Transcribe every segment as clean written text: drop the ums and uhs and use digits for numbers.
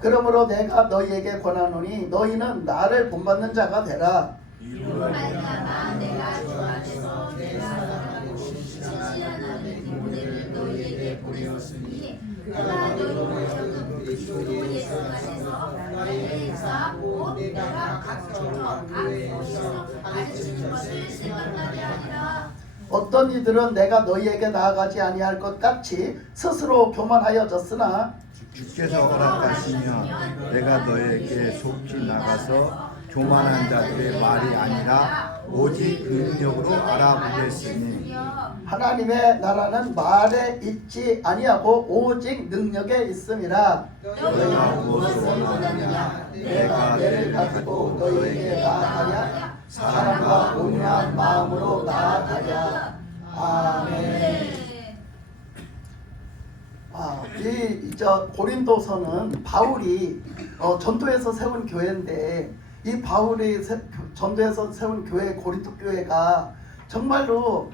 그러므로 내가 너희에게 권하노니 너희는 나를 본받는 자가 되라. 이로 말미암아 내가 주 안에서 내가 사랑하고 진실한 하나님의 모델을 너희에게 보내었으니 내가 너희로 하여금 그리스도 예수 안에서 나의 역사 곧 내가 각처 각 곳에서 가르치는 것을 생각나게 하리라. 어떤 이들은 내가 너희에게 나아가지 아니할 것 같이 스스로 교만하여졌으나 주께서 허락하시면 내가 너희에게 속히 나가서 교만한 자들의 말이 아니라 오직 능력으로 알아보겠으니 하나님의 나라는 말에 있지 아니하고 오직 능력에 있음이라. 너희가 무엇을 원하느냐 내가 내를 가지고 너희에게 나아가랴. 사랑과 온유한 마음으로 나아가랴. 아멘. 저 고린도서는 바울이 전도에서 세운 교회인데, 이 바울이 전도에서 세운 교회, 고린도 교회가 정말로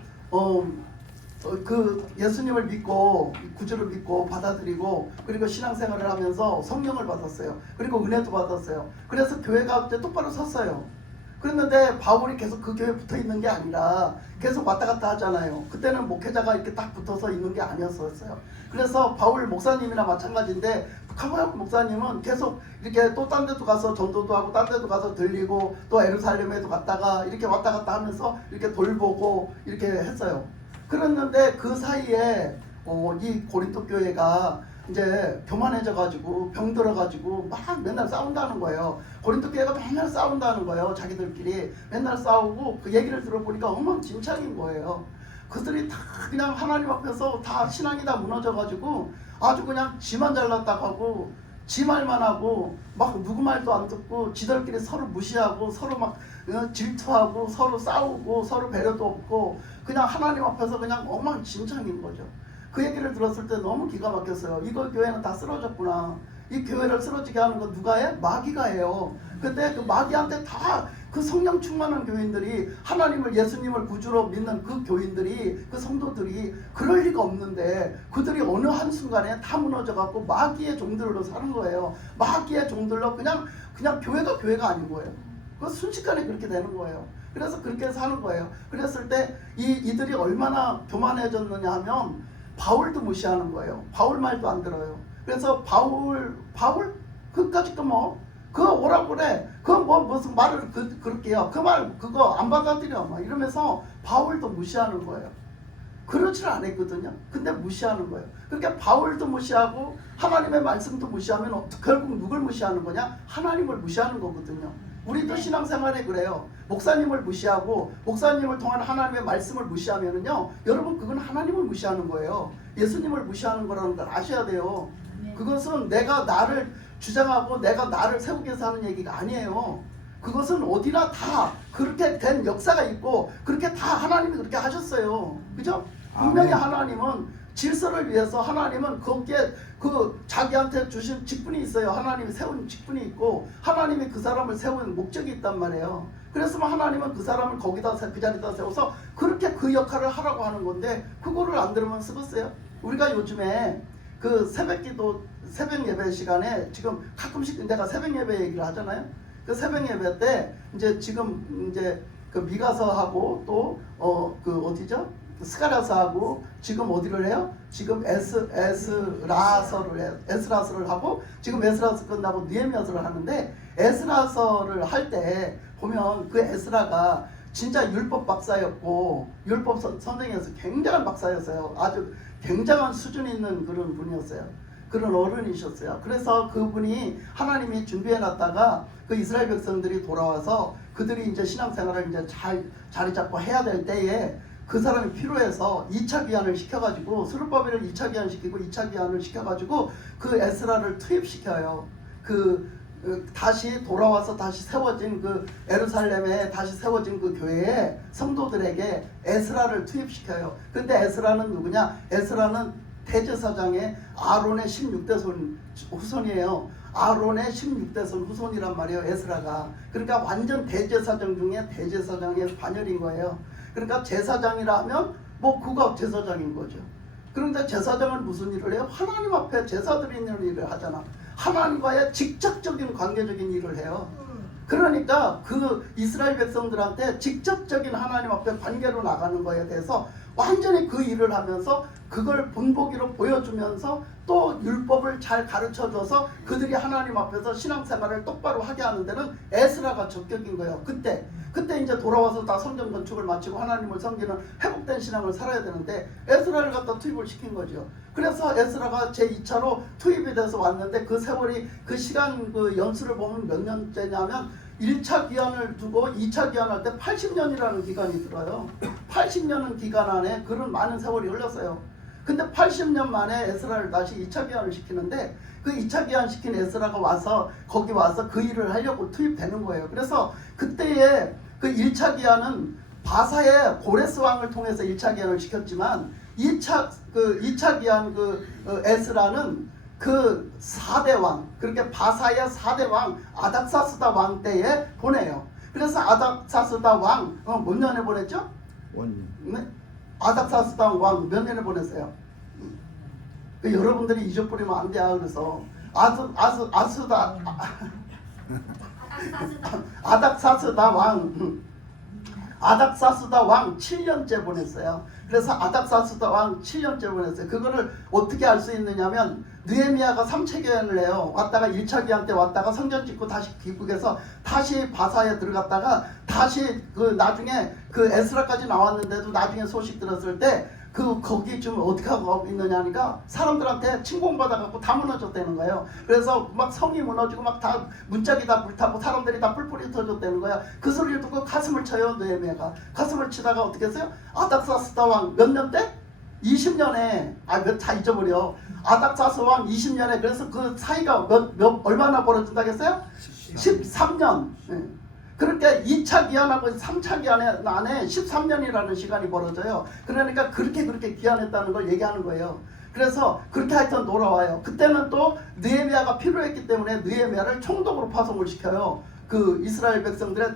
그 예수님을 믿고 구주를 믿고 받아들이고, 그리고 신앙생활을 하면서 성령을 받았어요. 그리고 은혜도 받았어요. 그래서 교회가 똑바로 섰어요. 그랬는데 바울이 계속 그 교회에 붙어 있는 게 아니라 계속 왔다 갔다 하잖아요. 그때는 목회자가 이렇게 딱 붙어서 있는 게 아니었어요. 그래서 바울 목사님이나 마찬가지인데, 카바야 목사님은 계속 이렇게 또 딴 데도 가서 전도도 하고 딴 데도 가서 들리고 또 에루살렘에도 갔다가 이렇게 왔다 갔다 하면서 이렇게 돌보고 이렇게 했어요. 그랬는데 그 사이에 이 고린도 교회가 이제 교만해져가지고 병들어가지고 막 맨날 싸운다는 거예요. 고린도 교회가 맨날 싸운다는 거예요. 자기들끼리 맨날 싸우고, 그 얘기를 들어보니까 엉망진창인 거예요. 그들이 다 그냥 하나님 앞에서 다 신앙이 다 무너져가지고 아주 그냥 지만 잘났다고 하고 지 말만 하고 막 누구 말도 안 듣고 지들끼리 서로 무시하고 서로 막 질투하고 서로 싸우고 서로 배려도 없고 그냥 하나님 앞에서 그냥 엉망진창인 거죠. 그 얘기를 들었을 때 너무 기가 막혔어요. 이거 교회는 다 쓰러졌구나. 이 교회를 쓰러지게 하는 건 누가 해? 마귀가 해요. 근데 그 마귀한테 다 그 성령 충만한 교인들이, 하나님을, 예수님을 구주로 믿는 그 교인들이, 그 성도들이 그럴 리가 없는데 그들이 어느 한순간에 다 무너져갖고 마귀의 종들로 사는 거예요. 마귀의 종들로 그냥 교회가 아닌 거예요. 그 순식간에 그렇게 되는 거예요. 그래서 그렇게 사는 거예요. 그랬을 때 이들이 얼마나 교만해졌느냐 하면 바울도 무시하는 거예요. 바울 말도 안 들어요. 그래서 바울 그까짓 거 그거 오라고 그래. 그거 무슨 말을 그럴게요. 그 말 그거 안 받아들여. 막 이러면서 바울도 무시하는 거예요. 그러질 않았거든요. 근데 무시하는 거예요. 그러니까 바울도 무시하고 하나님의 말씀도 무시하면 결국 누굴 무시하는 거냐? 하나님을 무시하는 거거든요. 우리도 신앙생활에 그래요. 목사님을 무시하고 목사님을 통한 하나님의 말씀을 무시하면은요, 여러분 그건 하나님을 무시하는 거예요. 예수님을 무시하는 거라는 걸 아셔야 돼요. 그것은 내가 나를 주장하고 내가 나를 세우기 위해서 하는 얘기가 아니에요. 그것은 어디나 다 그렇게 된 역사가 있고 그렇게 다 하나님이 그렇게 하셨어요. 그죠? 분명히 하나님은 질서를 위해서, 하나님은 거기에 그 자기한테 주신 직분이 있어요. 하나님이 세운 직분이 있고 하나님이 그 사람을 세운 목적이 있단 말이에요. 그래서 하나님은 그 사람을 거기다 그 자리에다 세워서 그렇게 그 역할을 하라고 하는 건데, 그거를 안 들으면 쓰겠어요? 우리가 요즘에 그 새벽기도, 새벽 예배 시간에 지금 가끔씩 내가 새벽 예배 얘기를 하잖아요. 그 새벽 예배 때 지금 그 미가서하고 또 그 어디죠? 스가랴서하고 지금 어디를 해요? 지금 에스라서를 해요. 에스라서를 하고 지금 에스라서 끝나고 느헤미야서를 하는데, 에스라서를 할 때 보면 그 에스라가 진짜 율법 박사였고 율법 선생이어서 굉장한 박사였어요. 아주 굉장한 수준 있는 그런 분이었어요. 그런 어른이셨어요. 그래서 그분이 하나님이 준비해놨다가 그 이스라엘 백성들이 돌아와서 그들이 이제 신앙생활을 이제 잘 자리 잡고 해야 될 때에 그 사람이 필요해서 2차 귀환을 시켜가지고, 스룹바벨을 2차 귀환시키고 2차 귀환을 시켜가지고 그 에스라를 투입시켜요. 다시 돌아와서 다시 세워진 그 에루살렘에 다시 세워진 그 교회에 성도들에게 에스라를 투입시켜요. 근데 에스라는 누구냐? 에스라는 대제사장의 아론의 16대 후손이에요. 아론의 16대손 후손이란 말이에요, 에스라가. 그러니까 완전 대제사장 중에 대제사장의 반열인 거예요. 그러니까 제사장이라 하면 국악 제사장인 거죠. 그런데 제사장은 무슨 일을 해요? 하나님 앞에 제사 드리는 일을 하잖아. 하나님과의 직접적인 관계적인 일을 해요. 그러니까 그 이스라엘 백성들한테 직접적인 하나님 앞에 관계로 나가는 거에 대해서 완전히 그 일을 하면서 그걸 본보기로 보여주면서 또 율법을 잘 가르쳐줘서 그들이 하나님 앞에서 신앙생활을 똑바로 하게 하는 데는 에스라가 적격인 거예요. 그때 이제 돌아와서 다 성전 건축을 마치고 하나님을 섬기는 회복된 신앙을 살아야 되는데 에스라를 갖다 투입을 시킨 거죠. 그래서 에스라가 제2차로 투입이 돼서 왔는데 그 세월이 그 시간 그 연수를 보면 몇 년째냐면 1차 기한을 두고 2차 기한할 때 80년이라는 기간이 들어요. 80년은 기간 안에 그런 많은 세월이 흘렀어요. 근데 80년 만에 에스라를 다시 2차 기한을 시키는데 그 2차 기한 시킨 에스라가 와서 거기 와서 그 일을 하려고 투입되는 거예요. 그래서 그때의 그 1차 기한은 바사의 고레스 왕을 통해서 1차 기한을 시켰지만 2차 기한 에스라는 그 4대 왕, 그렇게 바사의 4대 왕 아닥사스다 왕 때에 보내요. 그래서 아닥사스다 왕 몇 년에 보냈죠? 네? 아닥사스다 왕 몇 년에 보냈어요? 여러분들이 잊어버리면 안 돼요. 그래서 아닥사스다 왕 7년째 보냈어요. 그래서 아닥사스다 왕 7년째 보냈어요. 그거를 어떻게 알 수 있느냐면 느헤미야가 3차 기한을 해요. 왔다가 1차 기한 때 왔다가 성전 짓고 다시 귀국해서 다시 바사에 들어갔다가 다시 나중에 에스라까지 나왔는데도 나중에 소식 들었을 때 거기 좀 어떻게 하고 있느냐 하니까 사람들한테 침공받아갖고 다 무너졌다는 거예요. 그래서 막 성이 무너지고 막 다 문짝이 다 불타고 사람들이 다 뿔뿔이 터졌다는 거예요. 그 소리를 듣고 가슴을 쳐요. 느헤미야가 가슴을 치다가 어떻게 했어요? 아닥사스다 왕 몇 년 때? 20년에 다 잊어버려. 아닥사스 왕 20년에 그래서 그 사이가 얼마나 벌어진다고 했어요? 13년. 그렇게 2차 기한하고 3차 기한 안에 13년이라는 시간이 벌어져요. 그러니까 그렇게 기한했다는 걸 얘기하는 거예요. 그래서 그렇게 하여튼 돌아와요. 그때는 또 느헤미야가 필요했기 때문에 느헤미야를 총독으로 파송을 시켜요. 그 이스라엘 백성들의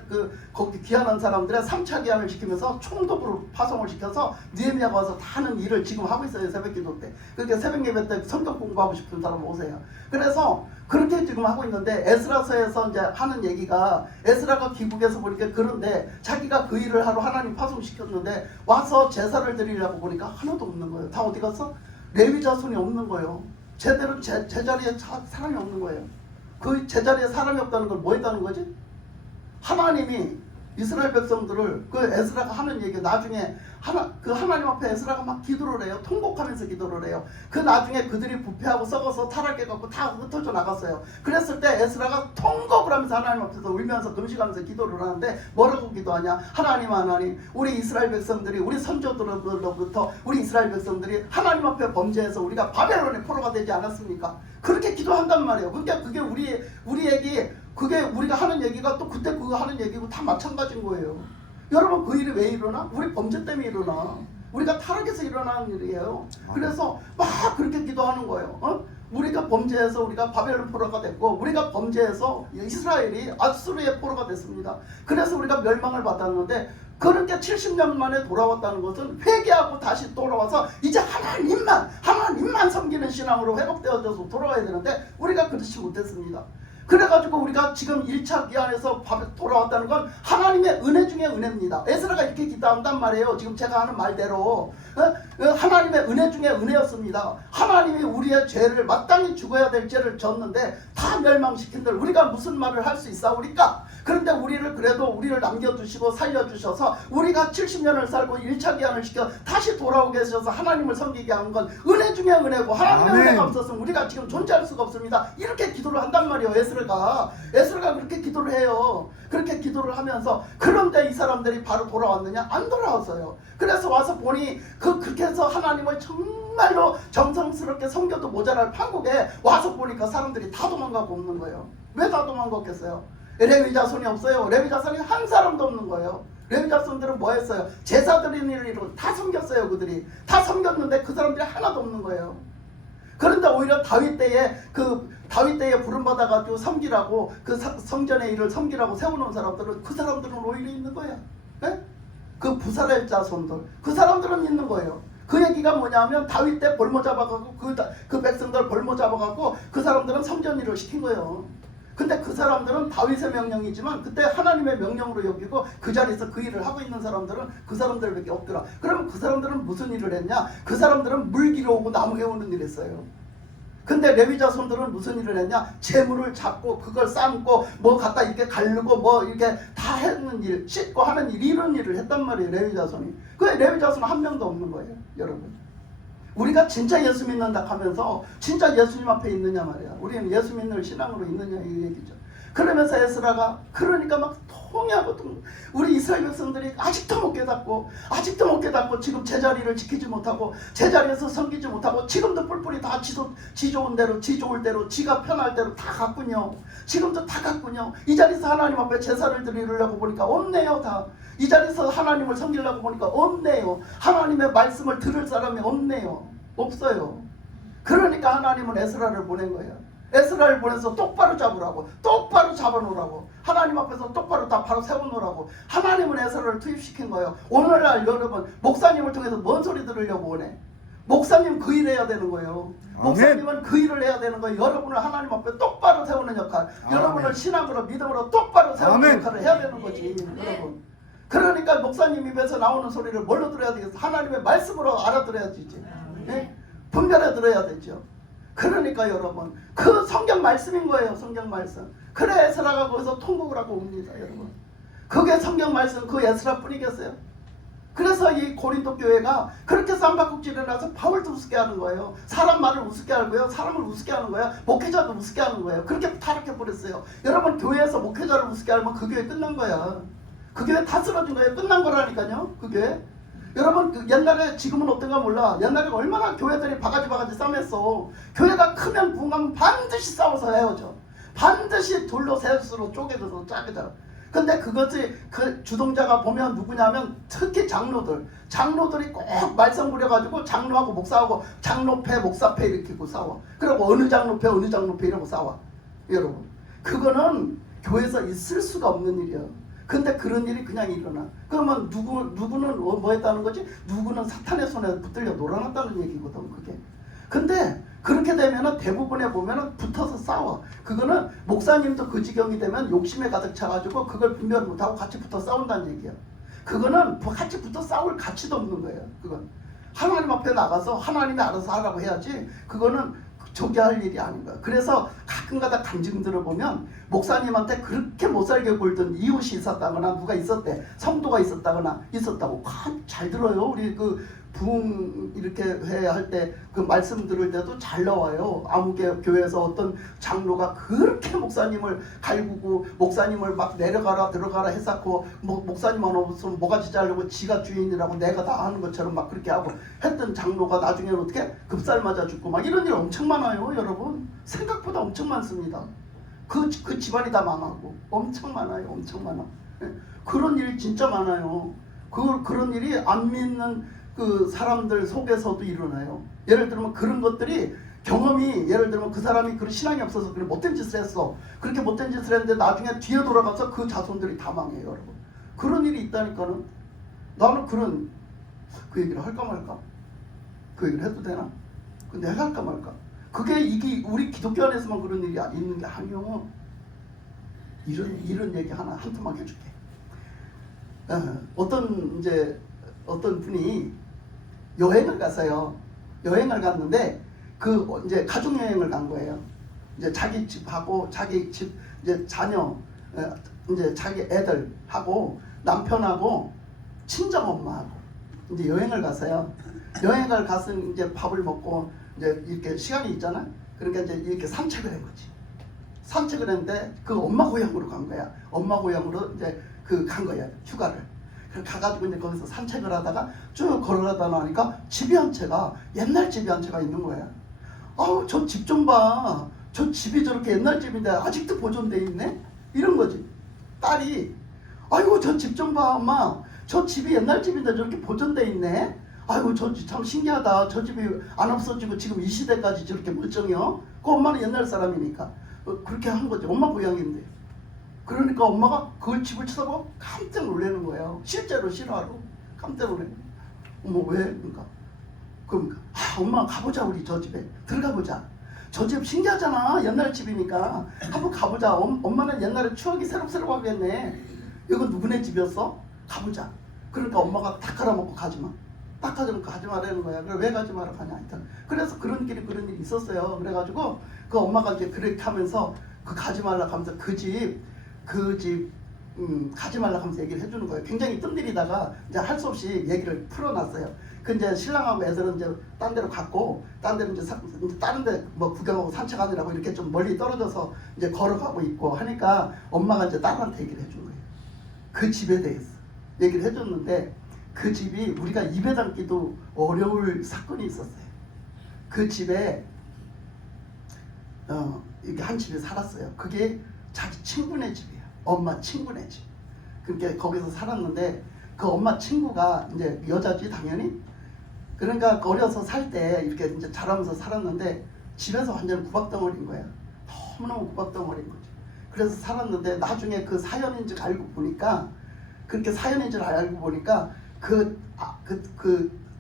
거기 귀환한 사람들의 3차 귀환을 시키면서 총독으로 파송을 시켜서 느헤미야가 와서 다 하는 일을 지금 하고 있어요. 새벽기도 때. 그러니까 새벽 예배 때 성경 공부하고 싶은 사람 오세요. 그래서 그렇게 지금 하고 있는데 에스라서에서 이제 하는 얘기가 에스라가 귀국해서 보니까 그런데 자기가 그 일을 하러 하나님 파송시켰는데 와서 제사를 드리려고 보니까 하나도 없는 거예요. 다 어디 갔어? 레위 자손이 없는 거예요. 제대로 제자리에 사람이 없는 거예요. 그 제자리에 사람이 없다는 걸 뭐 했다는 거지? 하나님이 이스라엘 백성들을 그 에스라가 하는 얘기 나중에 하나님 앞에 에스라가 막 기도를 해요. 통곡하면서 기도를 해요. 그 나중에 그들이 부패하고 썩어서 타락해갖고 다 흩어져 나갔어요. 그랬을 때 에스라가 통곡을 하면서 하나님 앞에서 울면서 금식하면서 기도를 하는데 뭐라고 기도하냐? 하나님 우리 이스라엘 백성들이 우리 선조들로부터 우리 이스라엘 백성들이 하나님 앞에 범죄해서 우리가 바벨론의 포로가 되지 않았습니까? 그렇게 기도한단 말이에요. 그러니까 그게 우리에게 그게 우리가 하는 얘기가 또 그때 그거 하는 얘기고 다 마찬가지인 거예요. 여러분 그 일이 왜 일어나? 우리 범죄 때문에 일어나. 우리가 타락해서 일어나는 일이에요. 그래서 막 그렇게 기도하는 거예요. 우리가 범죄해서 우리가 바벨론 포로가 됐고 우리가 범죄해서 이스라엘이 아수르의 포로가 됐습니다. 그래서 우리가 멸망을 받았는데 그렇게 70년 만에 돌아왔다는 것은 회개하고 다시 돌아와서 이제 하나님만 섬기는 신앙으로 회복되어져서 돌아와야 되는데 우리가 그렇지 못했습니다. 그래가지고 우리가 지금 1차 기한에서 돌아왔다는 건 하나님의 은혜 중에 은혜입니다. 에스라가 이렇게 기도한단 말이에요. 지금 제가 하는 말대로 하나님의 은혜 중에 은혜였습니다. 하나님이 우리의 죄를 마땅히 죽어야 될 죄를 졌는데 다 멸망시킨들 우리가 무슨 말을 할 수 있사오리까? 그런데 우리를 남겨두시고 살려주셔서 우리가 70년을 살고 1차 기한을 시켜 다시 돌아오게 하셔서 하나님을 섬기게 한 건 은혜 중에 은혜고 하나님의 은혜가 없었으면 우리가 지금 존재할 수가 없습니다. 이렇게 기도를 한단 말이에요. 에스라가 그렇게 기도를 해요. 그렇게 기도를 하면서 그런데 이 사람들이 바로 돌아왔느냐? 안 돌아왔어요. 그래서 와서 보니 그렇게 해서 하나님을 정말로 정성스럽게 섬겨도 모자랄 판국에 와서 보니까 사람들이 다 도망가고 없는 거예요. 왜 다 도망갔겠어요? 레위 자손이 없어요. 레위 자손이 한 사람도 없는 거예요. 레위 자손들은 뭐 했어요? 제사 드리는 일로 다 섬겼어요. 그들이 다 섬겼는데 그 사람들이 하나도 없는 거예요. 그런데 오히려 다윗 때에 부름받아가지고 섬기라고 그 성전의 일을 섬기라고 세워놓은 사람들은 그 사람들은 오히려 있는 거예요. 네? 그 부사렐 자손들 그 사람들은 있는 거예요. 그 얘기가 뭐냐면 다윗 때 볼모 잡아가고 그 백성들 볼모 잡아가고 그 사람들은 성전일을 시킨 거예요. 근데 그 사람들은 다윗의 명령이지만 그때 하나님의 명령으로 여기고 그 자리에서 그 일을 하고 있는 사람들은 그 사람들밖에 없더라. 그러면 그 사람들은 무슨 일을 했냐? 그 사람들은 물 기러 오고 나무 해오는 일을 했어요. 근데 레위 자손들은 무슨 일을 했냐? 재물을 잡고 그걸 삶고 뭐 갖다 이렇게 가르고 뭐 이렇게 다 하는 일, 씻고 하는 일, 이런 일을 했단 말이에요. 레위 자손이. 그 레위 자손은 한 명도 없는 거예요, 여러분. 우리가 진짜 예수 믿는다 하면서 진짜 예수님 앞에 있느냐 말이야. 우리는 예수 믿는 신앙으로 있느냐 이 얘기죠. 그러면서 에스라가 그러니까 막 통하고 우리 이스라엘 백성들이 아직도 못 깨닫고 지금 제자리를 지키지 못하고 제자리에서 섬기지 못하고 지금도 뿔뿔이 다 지 좋은 대로 지 좋을 대로 지가 편할 대로 다 갔군요. 지금도 다 갔군요. 이 자리에서 하나님 앞에 제사를 드리려고 보니까 없네요. 다 이 자리에서 하나님을 섬기려고 보니까 없네요. 하나님의 말씀을 들을 사람이 없네요. 없어요. 그러니까 하나님은 에스라를 보낸 거예요. 에스라를 보내서 똑바로 잡으라고, 똑바로 잡아놓으라고, 하나님 앞에서 똑바로 다 바로 세워놓으라고. 하나님은 에스라를 투입시킨 거예요. 오늘날 여러분 목사님을 통해서 뭔 소리 들으려고 원해? 목사님 그 일 해야 되는 거예요. 목사님은 그 일을 해야 되는 거예요. 여러분을 하나님 앞에 똑바로 세우는 역할, 여러분을 신앙으로 믿음으로 똑바로 세우는 역할을 해야 되는 거지. 여러분. 그러니까 목사님 입에서 나오는 소리를 뭘로 들어야 되겠어? 하나님의 말씀으로 알아들어야 되지. 네? 분별해 들어야 되죠. 그러니까 여러분 그 성경 말씀인 거예요. 성경 말씀. 그래 에스라가 거기서 통곡을 하고 옵니다. 여러분 그게 성경 말씀 그 에스라 뿐이겠어요? 그래서 이 고린도 교회가 그렇게 쌈박국질을 나서 바울도 우습게 하는 거예요. 사람 말을 우습게 하고요. 사람을 우습게 하는 거예요. 목회자도 우습게 하는 거예요. 그렇게 타락해 버렸어요. 여러분 교회에서 목회자를 우습게 하면 그 교회 끝난 거야. 그 교회 다 쓰러진 거예요. 끝난 거라니까요. 그 교회. 여러분 그 옛날에 지금은 어떤가 몰라. 옛날에 얼마나 교회들이 바가지 싸맸어. 교회가 크면 부흥하면 반드시 싸워서 헤어져. 반드시 돌로 셋으로 쪼개져서 짜게져. 근데 그것이 그 주동자가 보면 누구냐면 특히 장로들이 꼭 말썽 부려가지고 장로하고 목사하고 장로패 목사패 일으키고 싸워. 그리고 어느 장로패 이러고 싸워. 여러분 그거는 교회에서 있을 수가 없는 일이에요. 근데 그런 일이 그냥 일어나. 그러면 누구는 뭐 했다는 거지? 누구는 사탄의 손에 붙들려 놀아났다는 얘기거든 그게. 근데 그렇게 되면은 대부분에 보면은 붙어서 싸워. 그거는 목사님도 그 지경이 되면 욕심에 가득 차가지고 그걸 분별 못하고 같이 붙어 싸운다는 얘기야. 그거는 같이 붙어 싸울 가치도 없는 거예요. 그건 하나님 앞에 나가서 하나님이 알아서 하라고 해야지. 그거는 저기 할 일이 아닌 거야. 그래서 가끔가다 간증 들어보면 목사님한테 그렇게 못살게 굴던 이웃이 있었다거나 누가 있었대, 성도가 있었다고 잘 들어요. 우리 그 부흥 이렇게 할 때 그 말씀 들을 때도 잘 나와요. 아무 교회에서 어떤 장로가 그렇게 목사님을 갈구고 목사님을 막 내려가라 들어가라 했었고 목사님 하나 없으면 뭐가지 자려고 지가 주인이라고 내가 다 하는 것처럼 막 그렇게 하고 했던 장로가 나중에는 어떻게 급살 맞아 죽고 막 이런 일 엄청 많아요. 여러분 생각보다 엄청 많습니다. 그 집안이 다 망하고 엄청 많아요. 엄청 많아. 그런 일이 진짜 많아요. 그런 일이 안 믿는 그 사람들 속에서도 일어나요. 예를 들면 그런 것들이 경험이 예를 들면 그 사람이 그런 신앙이 없어서 그런 못된 짓을 했어. 그렇게 못된 짓을 했는데 나중에 뒤에 돌아가서 그 자손들이 다 망해요. 여러분 그런 일이 있다니까는 나는 그 얘기를 할까 말까? 그 얘기를 해도 되나? 근데 할까 말까? 이게 우리 기독교 안에서만 그런 일이 있는 게 아니요. 이런 얘기 한 통만 해줄게. 어떤 분이 여행을 갔어요. 여행을 갔는데 이제 가족 여행을 간 거예요. 이제 자기 집하고 자기 집 이제 자녀 이제 자기 애들하고 남편하고 친정 엄마하고 이제 여행을 갔어요. 여행을 가서 이제 밥을 먹고 이제 이렇게 시간이 있잖아. 그러니까 이제 이렇게 산책을 한 거지. 산책을 했는데 그 엄마 고향으로 간 거야. 엄마 고향으로 이제 간 거야. 휴가를. 가가지고 이제 거기서 산책을 하다가 쭉 걸어가다 나니까 집이 한 채가 옛날 집이 한 채가 있는 거야. 아우 저 집 좀 봐. 저 집이 저렇게 옛날 집인데 아직도 보존돼 있네? 이런 거지. 딸이 아이고 저 집 좀 봐 엄마. 저 집이 옛날 집인데 저렇게 보존돼 있네? 아이고 저 참 신기하다. 저 집이 안 없어지고 지금 이 시대까지 저렇게 멀쩡해요? 그 엄마는 옛날 사람이니까 그렇게 한 거지. 엄마 고향인데. 그러니까 엄마가 그걸 집을 쳐다보고 깜짝 놀라는 거예요. 실제로 실화로 깜짝 놀라는 거예요. 어머 왜? 그러니까 그럼 엄마 가보자, 우리 저 집에 들어가 보자. 저 집 신기하잖아. 옛날 집이니까 한번 가보자. 엄마는 옛날에 추억이 새록새록하겠네. 이건 누구네 집이었어? 가보자. 그러니까 엄마가 다 깔아먹고 가지마. 딱 가지마, 가지 말라는 거야. 그래 왜 가지 마라 하냐. 하여튼 그래서 그런 일이 있었어요. 그래가지고 그 엄마가 이제 그렇게 하면서 그 가지 말라 하면서 그 집 가지 말라 하면서 얘기를 해주는 거예요. 굉장히 뜸들이다가 이제 할 수 없이 얘기를 풀어놨어요. 그 이제 신랑하고 애들은 이제 딴 데로 갔고, 딴 데는 이제 다른 데 뭐 구경하고 산책하느라고 이렇게 좀 멀리 떨어져서 이제 걸어가고 있고 하니까 엄마가 이제 딸한테 얘기를 해준 거예요. 그 집에 대해서 얘기를 해줬는데 그 집이 우리가 입에 담기도 어려울 사건이 있었어요. 그 집에 이렇게 한 집에 살았어요. 그게 자기 친구네 집이에요. 엄마 친구네 집. 그러니까 거기서 살았는데 그 엄마 친구가 이제 여자지 당연히. 그러니까 어려서 살 때 이렇게 이제 자라면서 살았는데 집에서 완전 구박덩어리인 거야. 너무너무 구박덩어리인 거지. 그래서 살았는데 나중에 그 사연인 줄 알고 보니까 그렇게 사연인 줄 알고 보니까 그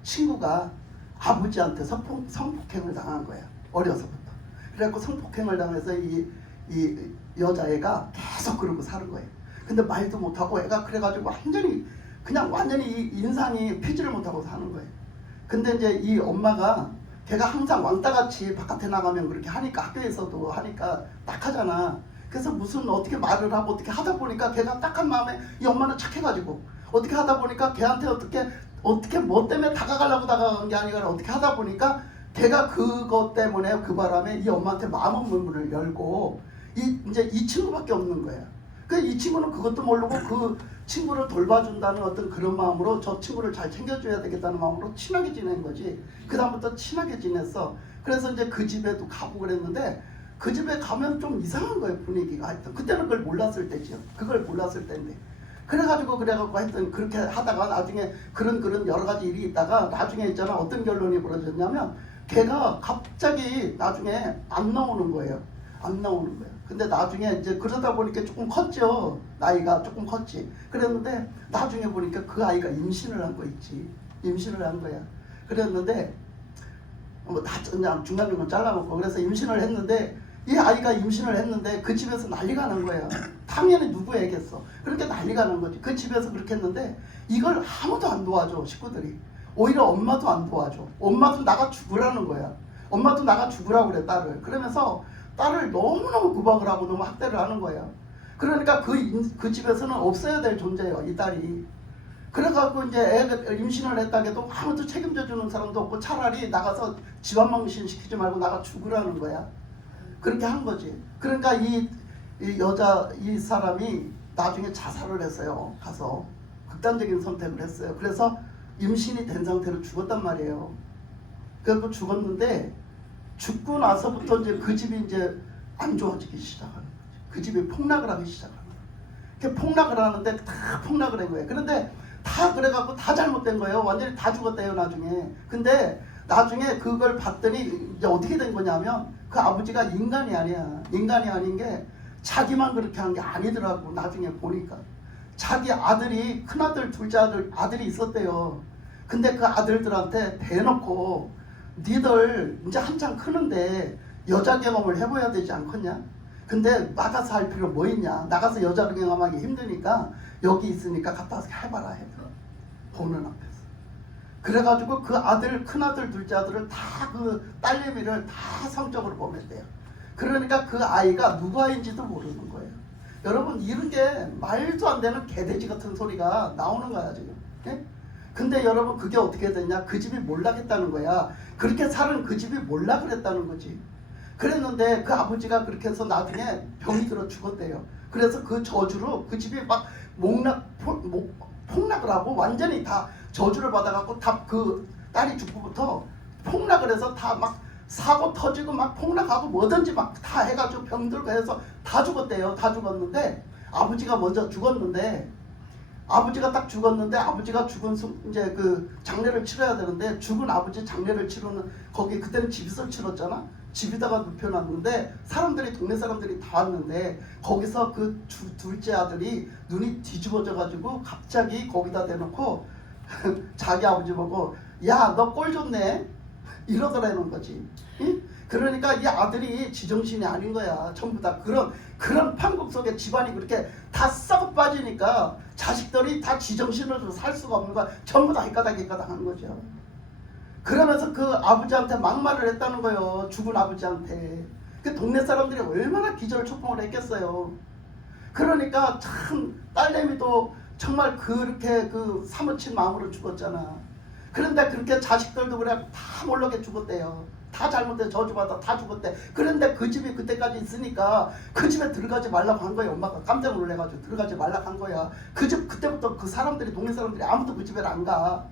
친구가 아버지한테 성폭행을 당한 거야. 어려서부터. 그래갖고 성폭행을 당해서 이 여자애가 계속 그러고 사는 거예요. 근데 말도 못하고 애가 그래가지고 완전히 이 인상이 피지를 못하고 사는 거예요. 근데 이제 이 엄마가 걔가 항상 왕따같이 바깥에 나가면 그렇게 하니까 학교에서도 하니까 딱하잖아. 그래서 무슨 어떻게 말을 하고 어떻게 하다 보니까 걔가 딱한 마음에 이 엄마는 착해가지고 어떻게 하다 보니까 걔한테 어떻게 뭐 때문에 다가가는 게 아니라 어떻게 하다 보니까 걔가 그것 때문에 그 바람에 이 엄마한테 마음의 문을 열고 이제 이 친구밖에 없는 거야. 이 친구는 그것도 모르고 그 친구를 돌봐준다는 어떤 그런 마음으로 저 친구를 잘 챙겨줘야 되겠다는 마음으로 친하게 지낸 거지. 그 다음부터 친하게 지냈어. 그래서 이제 그 집에도 가고 그랬는데 그 집에 가면 좀 이상한 거예요, 분위기가. 하여튼 그때는 그걸 몰랐을 때죠. 그걸 몰랐을 때인데. 그래가지고 하여튼 그렇게 하다가 나중에 그런 여러 가지 일이 있다가 나중에 있잖아 어떤 결론이 벌어졌냐면 걔가 갑자기 나중에 안 나오는 거예요. 안 나오는 거예요. 근데 나중에 이제 그러다 보니까 조금 컸죠. 나이가 조금 컸지. 그랬는데 나중에 보니까 그 아이가 임신을 한 거 있지. 임신을 한 거야. 그랬는데 뭐 다 그냥 중간중간 잘라먹고 그래서 임신을 했는데 이 아이가 임신을 했는데 그 집에서 난리가 난 거야. 당연히 누구에겠어. 그렇게 난리가 난 거지. 그 집에서 그렇게 했는데 이걸 아무도 안 도와줘, 식구들이. 오히려 엄마도 안 도와줘. 엄마도 나가 죽으라는 거야. 엄마도 나가 죽으라고 그래, 딸을. 그러면서 딸을 너무너무 구박을 하고 너무 학대를 하는 거야. 그러니까 그 집에서는 없어야 될 존재예요, 이 딸이. 그래갖고 이제 애가 임신을 했다게도 아무도 책임져 주는 사람도 없고 차라리 나가서 집안망신 시키지 말고 나가 죽으라는 거야. 그렇게 한 거지. 그러니까 이 사람이 나중에 자살을 했어요. 가서 극단적인 선택을 했어요. 그래서 임신이 된 상태로 죽었단 말이에요. 그래서 죽었는데 죽고 나서부터 이제 그 집이 이제 안 좋아지기 시작하는 거지. 그 집이 폭락을 하기 시작하는 거야. 폭락을 하는데 다 폭락을 한 거예요. 그런데 다 그래갖고 다 잘못된 거예요. 완전히 다 죽었대요, 나중에. 근데 나중에 그걸 봤더니 이제 어떻게 된 거냐면 그 아버지가 인간이 아니야. 인간이 아닌 게 자기만 그렇게 한 게 아니더라고. 나중에 보니까 자기 아들이 큰아들 둘째 아들이 있었대요. 근데 그 아들들한테 대놓고 니들 이제 한창 크는데 여자 경험을 해봐야 되지 않겠냐? 근데 나가서 할 필요 뭐 있냐? 나가서 여자 경험하기 힘드니까 여기 있으니까 갔다 와서 해봐라 해. 보는 앞에서. 그래가지고 그 아들, 큰아들, 둘째 아들을 다 그 딸내미를 다 성적으로 보냈대요. 그러니까 그 아이가 누구 아이인지도 모르는 거예요. 여러분 이런 게 말도 안 되는 개돼지 같은 소리가 나오는 거야 지금. 예? 근데 여러분 그게 어떻게 됐냐? 그 집이 몰락했다는 거야. 그렇게 사는 그 집이 몰락을 했다는 거지. 그랬는데 그 아버지가 그렇게 해서 나중에 병이 들어 죽었대요. 그래서 그 저주로 그 집이 막 폭락을 하고 완전히 다 저주를 받아갖고 다 그 딸이 죽고부터 폭락을 해서 다 막 사고 터지고 막 폭락하고 뭐든지 막 다 해가지고 병들고 해서 다 죽었대요. 다 죽었는데 아버지가 먼저 죽었는데 아버지가 딱 죽었는데 아버지가 죽은 이제 그 장례를 치러야 되는데 죽은 아버지 장례를 치르는 거기 그때는 집에서 치렀잖아. 집에다가 눕혀놨는데 동네 사람들이 다 왔는데 거기서 그 둘째 아들이 눈이 뒤집어져 가지고 갑자기 거기다 대놓고 자기 아버지 보고 야 너 꼴 좋네. 이러더라는 거지. 응? 그러니까 이 아들이 지정신이 아닌 거야. 전부 다 그런 판국 속에 집안이 그렇게 다 썩어 빠지니까 자식들이 다 지정신으로 살 수가 없는 거야. 전부 다 헷가닥 한 거죠. 그러면서 그 아버지한테 막말을 했다는 거예요. 죽은 아버지한테. 그 동네 사람들이 얼마나 기절초풍을 했겠어요. 그러니까 참 딸내미도 정말 그렇게 그 사무친 마음으로 죽었잖아. 그런데 그렇게 자식들도 그래 다 몰락에 죽었대요. 다 잘못해 저주받아 다 죽었대. 그런데 그 집이 그때까지 있으니까 그 집에 들어가지 말라고 한 거야. 엄마가 깜짝 놀래가지고 들어가지 말라고 한 거야. 그 집 그때부터 그 사람들이 동네 사람들이 아무도 그 집에 안 가.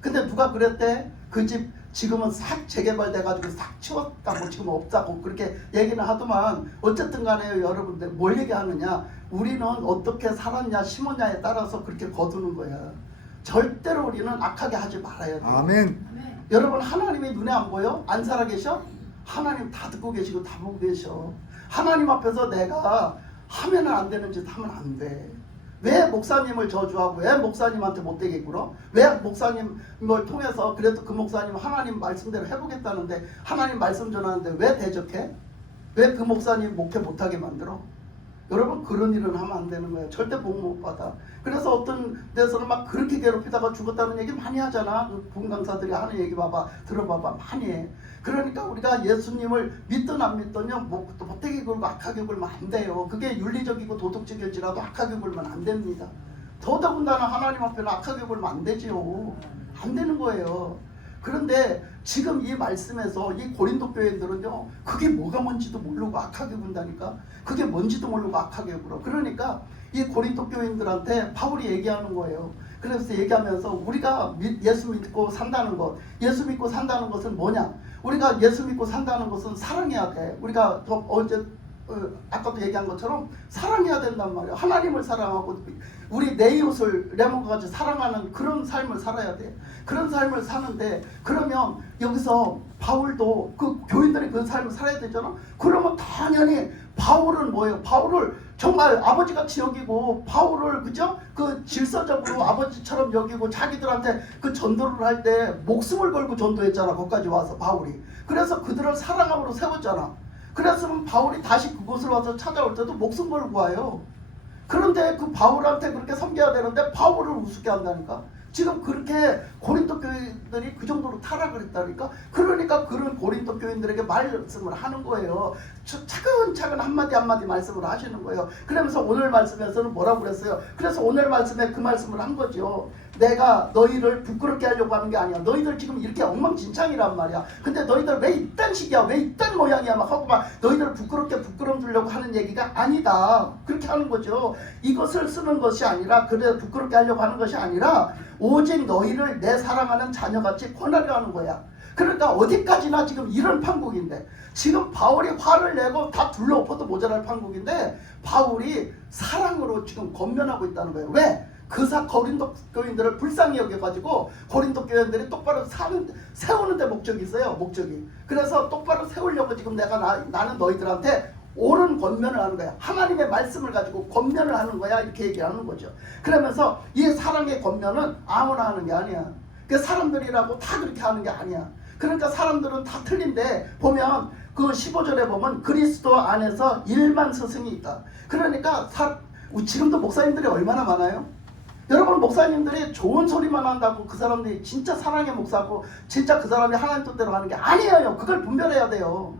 근데 누가 그랬대? 그 집 지금은 싹 재개발돼가지고 싹 치웠다 뭐 지금 없다고 그렇게 얘기는 하더만 어쨌든 간에 여러분들 뭘 얘기하느냐, 우리는 어떻게 살았냐 심었냐에 따라서 그렇게 거두는 거야. 절대로 우리는 악하게 하지 말아야 돼. 아멘. 여러분 하나님이 눈에 안 보여? 안 살아계셔? 하나님 다 듣고 계시고 다 보고 계셔. 하나님 앞에서 내가 하면 안 되는 짓 하면 안 돼. 왜 목사님을 저주하고 왜 목사님한테 못되게 굴어? 왜 목사님을 통해서 그래도 그 목사님 하나님 말씀대로 해보겠다는데 하나님 말씀 전하는데 왜 대적해? 왜 그 목사님 목회 못하게 만들어? 여러분 그런 일은 하면 안 되는 거예요. 절대 복 못 받아. 그래서 어떤 데서는 막 그렇게 괴롭히다가 죽었다는 얘기 많이 하잖아. 그 분강사들이 하는 얘기 봐봐, 들어봐봐, 많이 해. 그러니까 우리가 예수님을 믿든 안 믿든요, 못되게 굴고 악하게 굴면 안 돼요. 그게 윤리적이고 도덕적일지라도 악하게 굴면 안 됩니다. 더더군다나 하나님 앞에는 악하게 굴면 안 되지요. 안 되는 거예요. 그런데 지금 이 말씀에서 이 고린도 교인들은요, 그게 뭐가 뭔지도 모르고 악하게 군다니까. 그게 뭔지도 모르고 악하게 굴어. 그러니까 이 고린도 교인들한테 바울이 얘기하는 거예요. 그래서 얘기하면서 우리가 예수 믿고 산다는 것, 예수 믿고 산다는 것은 뭐냐? 우리가 예수 믿고 산다는 것은 사랑해야 돼. 우리가 아까도 얘기한 것처럼 사랑해야 된단 말이야. 하나님을 사랑하고 우리 내 이웃을 내 몸같이 사랑하는 그런 삶을 살아야 돼. 그런 삶을 사는데 그러면 여기서 바울도 그 교인들이 그 삶을 살아야 되잖아. 그러면 당연히 바울은 뭐예요? 바울을 정말 아버지같이 여기고 바울을 그죠? 그 질서적으로 아버지처럼 여기고 자기들한테 그 전도를 할 때 목숨을 걸고 전도했잖아. 거기까지 와서 바울이. 그래서 그들을 사랑함으로 세웠잖아. 그랬으면 바울이 다시 그곳을 와서 찾아올 때도 목숨 걸고 와요. 그런데 그 바울한테 그렇게 섬겨야 되는데 바울을 우습게 한다니까. 지금 그렇게 고린도 교인들이 그 정도로 타락을 했다니까. 그러니까 그런 고린도 교인들에게 말씀을 하는 거예요. 차근차근 한마디 한마디 말씀을 하시는 거예요. 그러면서 오늘 말씀에서는 뭐라고 그랬어요? 그래서 오늘 말씀에 그 말씀을 한 거죠. 내가 너희를 부끄럽게 하려고 하는 게 아니야. 너희들 지금 이렇게 엉망진창이란 말이야. 근데 너희들 왜 이딴 식이야, 왜 이딴 모양이야 막 하고 막 너희들을 부끄럼 주려고 하는 얘기가 아니다. 그렇게 하는 거죠. 이것을 쓰는 것이 아니라 그래 부끄럽게 하려고 하는 것이 아니라 오직 너희를 내 사랑하는 자녀같이 권하려 하는 거야. 그러니까 어디까지나 지금 이런 판국인데, 지금 바울이 화를 내고 다 둘러엎어도 모자랄 판국인데 바울이 사랑으로 지금 권면하고 있다는 거예요. 왜? 고린도 교인들을 불쌍히 여겨가지고 고린도 교인들이 똑바로 세우는 데 목적이 있어요. 목적이. 그래서 똑바로 세우려고 지금 나는 너희들한테 옳은 권면을 하는 거야. 하나님의 말씀을 가지고 권면을 하는 거야. 이렇게 얘기하는 거죠. 그러면서 이 사랑의 권면은 아무나 하는 게 아니야. 그 사람들이라고 다 그렇게 하는 게 아니야. 그러니까 사람들은 다 틀린데 보면 그 15절에 보면 그리스도 안에서 일만 스승이 있다. 그러니까 지금도 목사님들이 얼마나 많아요? 여러분 목사님들이 좋은 소리만 한다고 그 사람들이 진짜 사랑의 목사고 진짜 그 사람이 하나님 뜻대로 하는 게 아니에요. 그걸 분별해야 돼요.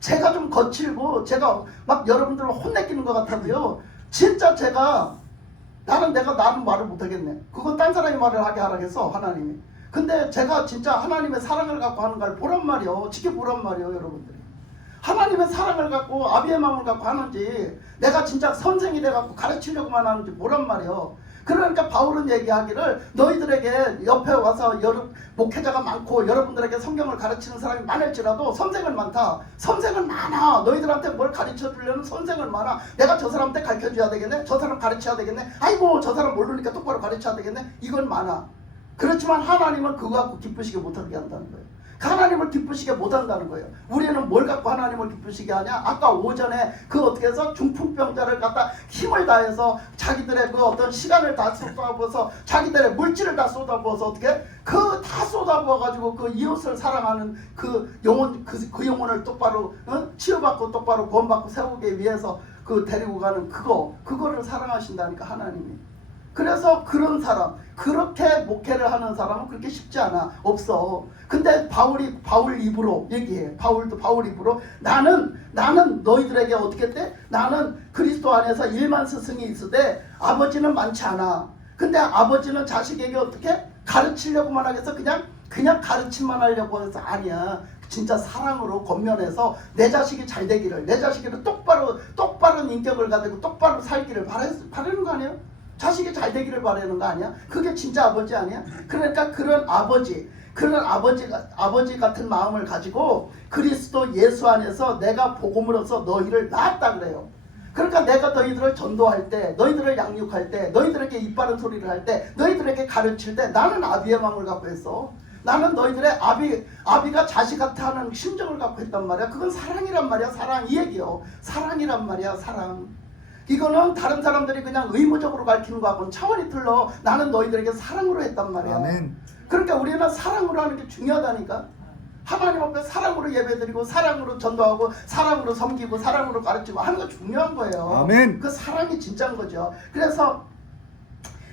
제가 좀 거칠고 제가 막 여러분들을 혼내키는 것 같아도요, 진짜 나는 말을 못하겠네. 그건 딴 사람이 말을 하게 하라겠어 하나님이. 근데 제가 진짜 하나님의 사랑을 갖고 하는 걸 보란 말이요. 지켜보란 말이요. 여러분들이 하나님의 사랑을 갖고 아비의 마음을 갖고 하는지 내가 진짜 선생이 돼갖고 가르치려고만 하는지 보란 말이요. 그러니까 바울은 얘기하기를 너희들에게 옆에 와서 목회자가 많고 여러분들에게 성경을 가르치는 사람이 많을지라도 선생은 많다. 선생은 많아. 너희들한테 뭘 가르쳐 주려는 선생은 많아. 내가 저 사람한테 가르쳐 줘야 되겠네. 저 사람 가르쳐야 되겠네. 아이고 저 사람 모르니까 똑바로 가르쳐야 되겠네. 이건 많아. 그렇지만 하나님은 그거 갖고 기쁘시게 못하게 한다는 거예요. 하나님을 기쁘시게 못한다는 거예요. 우리는 뭘 갖고 하나님을 기쁘시게 하냐? 아까 오전에 그 어떻게 해서 중풍병자를 갖다 힘을 다해서 자기들의 그 어떤 시간을 다 쏟아부어서 자기들의 물질을 다 쏟아부어서 어떻게 그 다 쏟아부어가지고 그 이웃을 사랑하는 그 영혼 그 영혼을 똑바로 치유받고 똑바로 구원받고 세우기 위해서 그 데리고 가는 그거를 사랑하신다니까 하나님이. 그래서 그런 사람, 그렇게 목회를 하는 사람은 그렇게 쉽지 않아. 없어. 근데 바울 입으로 얘기해. 바울 입으로 나는 너희들에게 어떻게 했대? 나는 그리스도 안에서 1만 스승이 있으되 아버지는 많지 않아. 근데 아버지는 자식에게 어떻게 가르치려고만 하겠어? 그냥 가르침만 하려고 해서 아니야. 진짜 사랑으로 겉면해서 내 자식이 잘 되기를, 내 자식이 똑바른 인격을 가지고 똑바로 살기를 바라는 거 아니에요? 자식이 잘 되기를 바라는 거 아니야? 그게 진짜 아버지 아니야? 그러니까 그런 아버지 같은 마음을 가지고 그리스도 예수 안에서 내가 복음으로써 너희를 낳았다 그래요. 그러니까 내가 너희들을 전도할 때, 너희들을 양육할 때, 너희들에게 입바른 소리를 할 때, 너희들에게 가르칠 때 나는 아비의 마음을 갖고 했어. 나는 너희들의 아비가 자식한테 하는 심정을 갖고 했단 말이야. 그건 사랑이란 말이야. 사랑. 이 얘기요. 사랑이란 말이야. 사랑. 이거는 다른 사람들이 그냥 의무적으로 가르치는 거하고는 차원이 틀려. 나는 너희들에게 사랑으로 했단 말이야. 아멘. 그러니까 우리는 사랑으로 하는 게 중요하다니까. 하나님 앞에 사랑으로 예배드리고 사랑으로 전도하고 사랑으로 섬기고 사랑으로 가르치고 하는 거 중요한 거예요. 아멘. 그 사랑이 진짜인 거죠. 그래서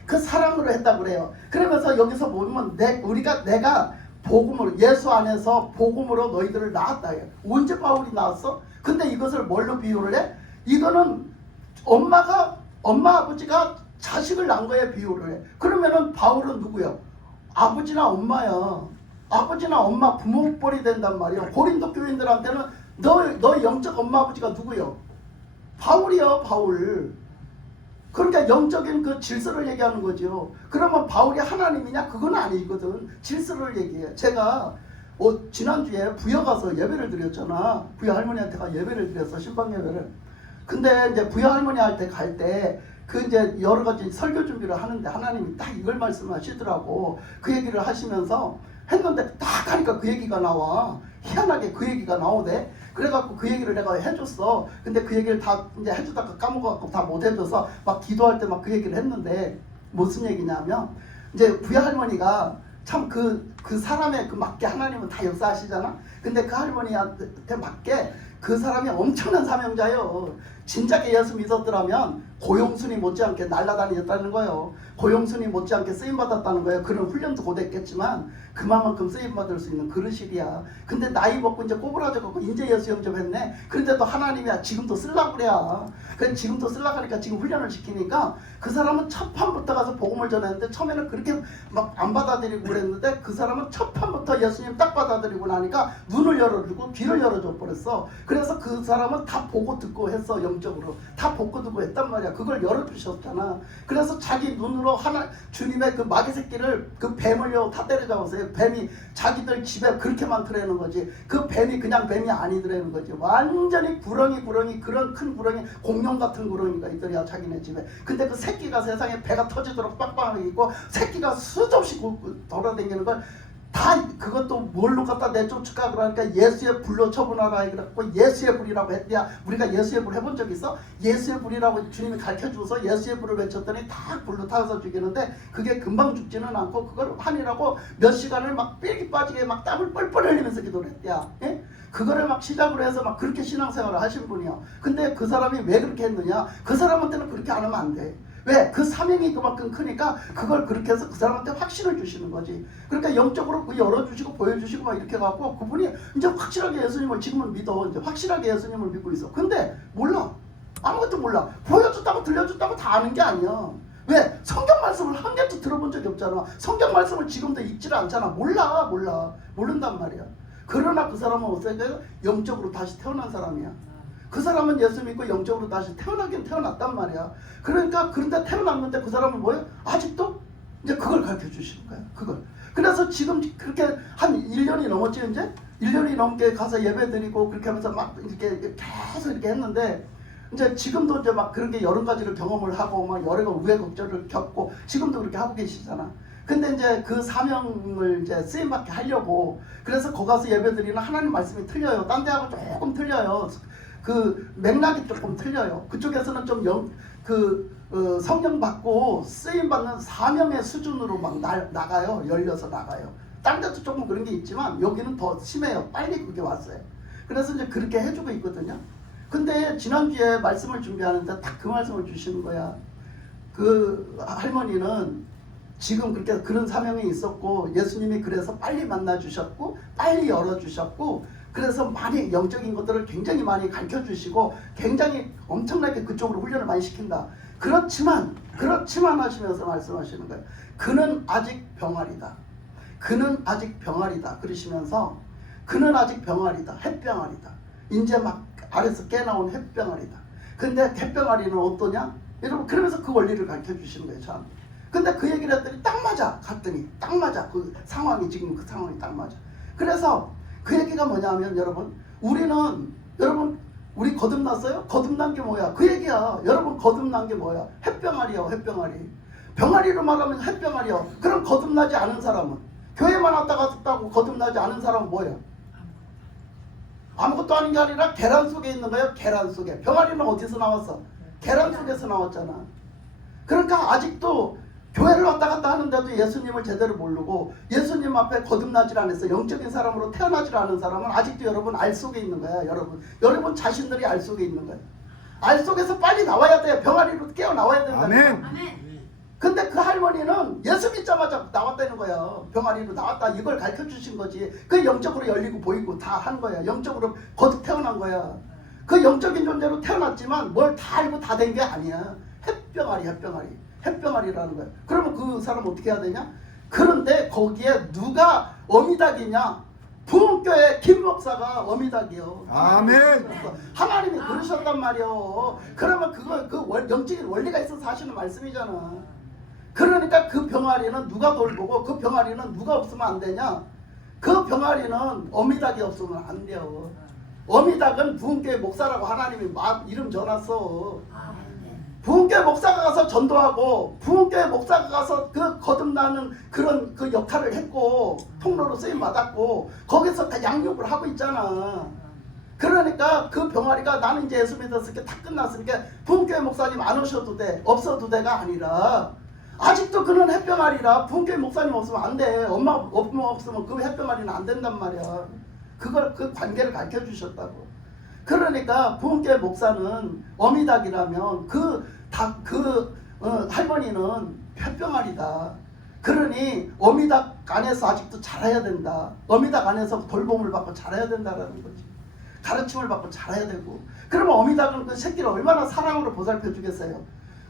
그 사랑으로 했다고 그래요. 그러면서 여기서 보면 내가 복음으로 예수 안에서 복음으로 너희들을 낳았다. 언제 바울이 낳았어? 근데 이것을 뭘로 비유를 해? 이거는 엄마 아버지가 자식을 낳은 거에 비유를 해. 그러면은 바울은 누구야? 아버지나 엄마야. 아버지나 엄마 부모뻘이 된단 말이야. 고린도 교인들한테는 너 영적 엄마 아버지가 누구요? 바울이야. 바울. 그러니까 영적인 그 질서를 얘기하는 거죠. 그러면 바울이 하나님이냐? 그건 아니거든. 질서를 얘기해. 제가 지난주에 부여 가서 예배를 드렸잖아. 부여 할머니한테 가 예배를 드렸어. 신방 예배를. 근데 이제 부여 할머니 할 때 갈 때 그 이제 여러 가지 설교 준비를 하는데 하나님이 딱 이걸 말씀하시더라고. 그 얘기를 하시면서 했는데 딱 하니까 그 얘기가 나와. 희한하게 그 얘기가 나오대. 그래갖고 그 얘기를 내가 해줬어. 근데 그 얘기를 다 이제 해주다가 까먹어갖고 다 못 해줘서 막 기도할 때 막 그 얘기를 했는데 무슨 얘기냐면 이제 부여 할머니가 참 그 사람에 그 맞게 하나님은 다 역사하시잖아. 근데 그 할머니한테 맞게 그 사람이 엄청난 사명자예요. 진작에 예수 믿었더라면 고용순이 못지않게 날아다녔다는 거예요. 고용순이 못지않게 쓰임받았다는 거예요. 그런 훈련도 곧했겠지만 그만큼 쓰임받을 수 있는 그릇이야. 근데 나이 먹고 이제 꼬부라져갖고 이제 예수 영접했네. 그런데도 하나님이 지금도 쓰려고 그래. 그래 지금도 쓰려고 하니까 지금 훈련을 시키니까 그 사람은 첫 판부터 가서 복음을 전했는데 처음에는 그렇게 막 안 받아들이고 그랬는데 그 사람은 첫 판부터 예수님 딱 받아들이고 나니까 눈을 열어주고 귀를 열어줘 버렸어. 그래서 그 사람은 다 보고 듣고 했어. 영적으로 다 보고 듣고 했단 말이야. 그걸 열어주셨잖아. 그래서 자기 눈으로 주님의 그 마귀 새끼를 그 뱀을요 다 때려잡았어요. 뱀이 자기들 집에 그렇게 많더라는 거지. 그 뱀이 그냥 뱀이 아니더라는 거지. 완전히 구렁이 그런 큰 구렁이 공룡 같은 구렁이가 있더라 자기네 집에. 근데 그 새끼가 세상에 배가 터지도록 빵빵하게 있고 새끼가 수없이 돌아다니는 걸 다 그것도 뭘로 갖다 내쫓을까 그러니까 예수의 불로 처분하라 그래갖고 예수의 불이라고 했대야. 우리가 예수의 불 해본 적 있어? 예수의 불이라고 주님이 가르쳐줘서 예수의 불을 외쳤더니 다 불로 타서 죽이는데 그게 금방 죽지는 않고 그걸 환이라고 몇 시간을 막 삘기 빠지게 막 땀을 뻘뻘 흘리면서 기도를 했대야. 예? 그거를 막 시작으로 해서 막 그렇게 신앙생활을 하신 분이야. 근데 그 사람이 왜 그렇게 했느냐? 그 사람한테는 그렇게 안 하면 안 돼. 왜? 그 사명이 그만큼 크니까 그걸 그렇게 해서 그 사람한테 확신을 주시는 거지. 그러니까 영적으로 그 열어주시고 보여주시고 막 이렇게 갖고 그분이 이제 확실하게 예수님을 지금은 믿어. 이제 확실하게 예수님을 믿고 있어. 근데 몰라. 아무것도 몰라. 보여줬다고 들려줬다고 다 아는 게 아니야. 왜? 성경 말씀을 한 개도 들어본 적이 없잖아. 성경 말씀을 지금도 읽지를 않잖아. 몰라. 모른단 말이야. 그러나 그 사람은 어떻게 영적으로 다시 태어난 사람이야. 그 사람은 예수 믿고 영적으로 다시 태어나긴 태어났단 말이야. 그러니까 그런데 태어났는데 그 사람은 뭐예요? 아직도 이제 그걸 가르쳐 주시는 거야. 그걸. 그래서 지금 그렇게 한 1년이 넘었지 이제? 1년이 넘게 가서 예배 드리고 그렇게 하면서 막 이렇게 계속 이렇게 했는데 이제 지금도 이제 막 그런 게 여러 가지를 경험을 하고 막 여러 우여곡절을 겪고 지금도 그렇게 하고 계시잖아. 근데 이제 그 사명을 이제 쓰임받게 하려고 그래서 거기 가서 예배드리는 하나님 말씀이 틀려요. 딴 데하고 조금 틀려요. 그 맥락이 조금 틀려요. 그쪽에서는 좀 성령 받고 쓰임 받는 사명의 수준으로 막 나가요. 열려서 나가요. 딴 데도 조금 그런 게 있지만 여기는 더 심해요. 빨리 그게 왔어요. 그래서 이제 그렇게 해주고 있거든요. 근데 지난주에 말씀을 준비하는데 딱 그 말씀을 주시는 거야. 그 할머니는 지금 그렇게 그런 사명이 있었고 예수님이 그래서 빨리 만나 주셨고 빨리 열어 주셨고 그래서 많이 영적인 것들을 굉장히 많이 가르쳐 주시고 굉장히 엄청나게 그쪽으로 훈련을 많이 시킨다. 그렇지만 하시면서 말씀하시는 거예요. 그는 아직 병아리다. 그는 아직 병아리다. 그러시면서 그는 아직 병아리다. 햇병아리다. 이제 막 아래서 깨나온 햇병아리다. 근데 햇병아리는 어떠냐? 여러분 그러면서 그 원리를 가르쳐 주시는 거예요. 저한테. 근데 그 얘기를 했더니 딱 맞아. 갔더니 딱 맞아. 그 상황이 지금 그 상황이 딱 맞아. 그래서 그 얘기가 뭐냐면 여러분 우리 거듭났어요? 거듭난 게 뭐야? 그 얘기야. 여러분 거듭난 게 뭐야? 햇병아리요. 햇병아리. 병아리로 말하면 햇병아리요. 그럼 거듭나지 않은 사람은 교회만 왔다 갔다고 거듭나지 않은 사람은 뭐예요? 아무것도 아닌 게 아니라 계란 속에 있는 거예요. 계란 속에. 병아리는 어디서 나왔어? 계란 속에서 나왔잖아. 그러니까 아직도 교회를 왔다 갔다 하는데도 예수님을 제대로 모르고 예수님 앞에 거듭나질 않았어. 영적인 사람으로 태어나질 않은 사람은 아직도 여러분 알 속에 있는 거야. 여러분 자신들이 알 속에 있는 거야. 알 속에서 빨리 나와야 돼. 병아리로 깨어나와야 된다. 아멘. 근데 그 할머니는 예수 믿자마자 나왔다는 거야. 병아리로 나왔다. 이걸 가르쳐 주신 거지. 그 영적으로 열리고 보이고 다 한 거야. 영적으로 거듭 태어난 거야. 그 영적인 존재로 태어났지만 뭘 다 알고 다 된 게 아니야. 햇병아리라는 거야. 그러면 그 사람 어떻게 해야 되냐? 그런데 거기에 누가 어미닭이냐? 부흥교회 김 목사가 어미닭이요. 아멘. 하나님이 그러셨단 말이요. 그러면 영적인 원리가 있어서 하시는 말씀이잖아. 그러니까 그 병아리는 누가 돌보고 그 병아리는 누가 없으면 안 되냐? 그 병아리는 어미닭이 없으면 안 돼요. 어미닭은 부흥교회 목사라고 하나님이 이름 전했어. 부흥교회 목사가 가서 전도하고 부흥교회 목사가 가서 그 거듭나는 그런 그 역할을 했고 통로로 쓰임 받았고 거기서 다 양육을 하고 있잖아. 그러니까 그 병아리가 나는 이제 예수 믿었으니까 다 끝났으니까 부흥교회 목사님 안 오셔도 돼 없어도 돼가 아니라 아직도 그는 햇병아리라. 부흥교회 목사님 없으면 안 돼. 엄마 없으면 그 햇병아리는 안 된단 말이야. 그 관계를 가르쳐 주셨다고. 그러니까 부흥교회 목사는 어미닭이라면 할머니는 햇병아리다. 그러니 어미닭 안에서 아직도 자라야 된다. 어미닭 안에서 돌봄을 받고 자라야 된다라는 거지. 가르침을 받고 자라야 되고. 그러면 어미닭은 그 새끼를 얼마나 사랑으로 보살펴 주겠어요?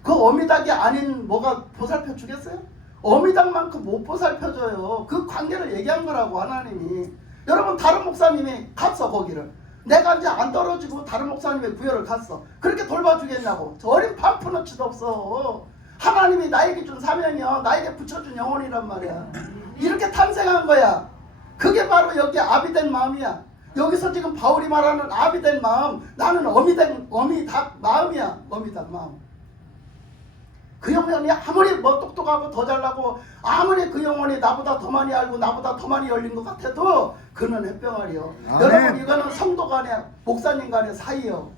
그 어미닭이 아닌 뭐가 보살펴 주겠어요? 어미닭만큼 못 보살펴줘요. 그 관계를 얘기한 거라고 하나님이. 여러분 다른 목사님이 갔어 거기를. 내가 이제 안 떨어지고 다른 목사님의 구역을 갔어. 그렇게 돌봐주겠냐고. 저 어린 반푼어치도 없어. 하나님이 나에게 준 사명이요. 나에게 붙여준 영혼이란 말이야. 이렇게 탄생한 거야. 그게 바로 여기 아비된 마음이야. 여기서 지금 바울이 말하는 아비된 마음. 나는 어미닭 마음이야. 어미닭 마음. 그 영혼이 아무리 뭐 똑똑하고 더 잘나고 아무리 그 영혼이 나보다 더 많이 알고 나보다 더 많이 열린 것 같아도 그는 햇병아리요. 여러분 이거는 성도 간의 목사님 간의 사이요.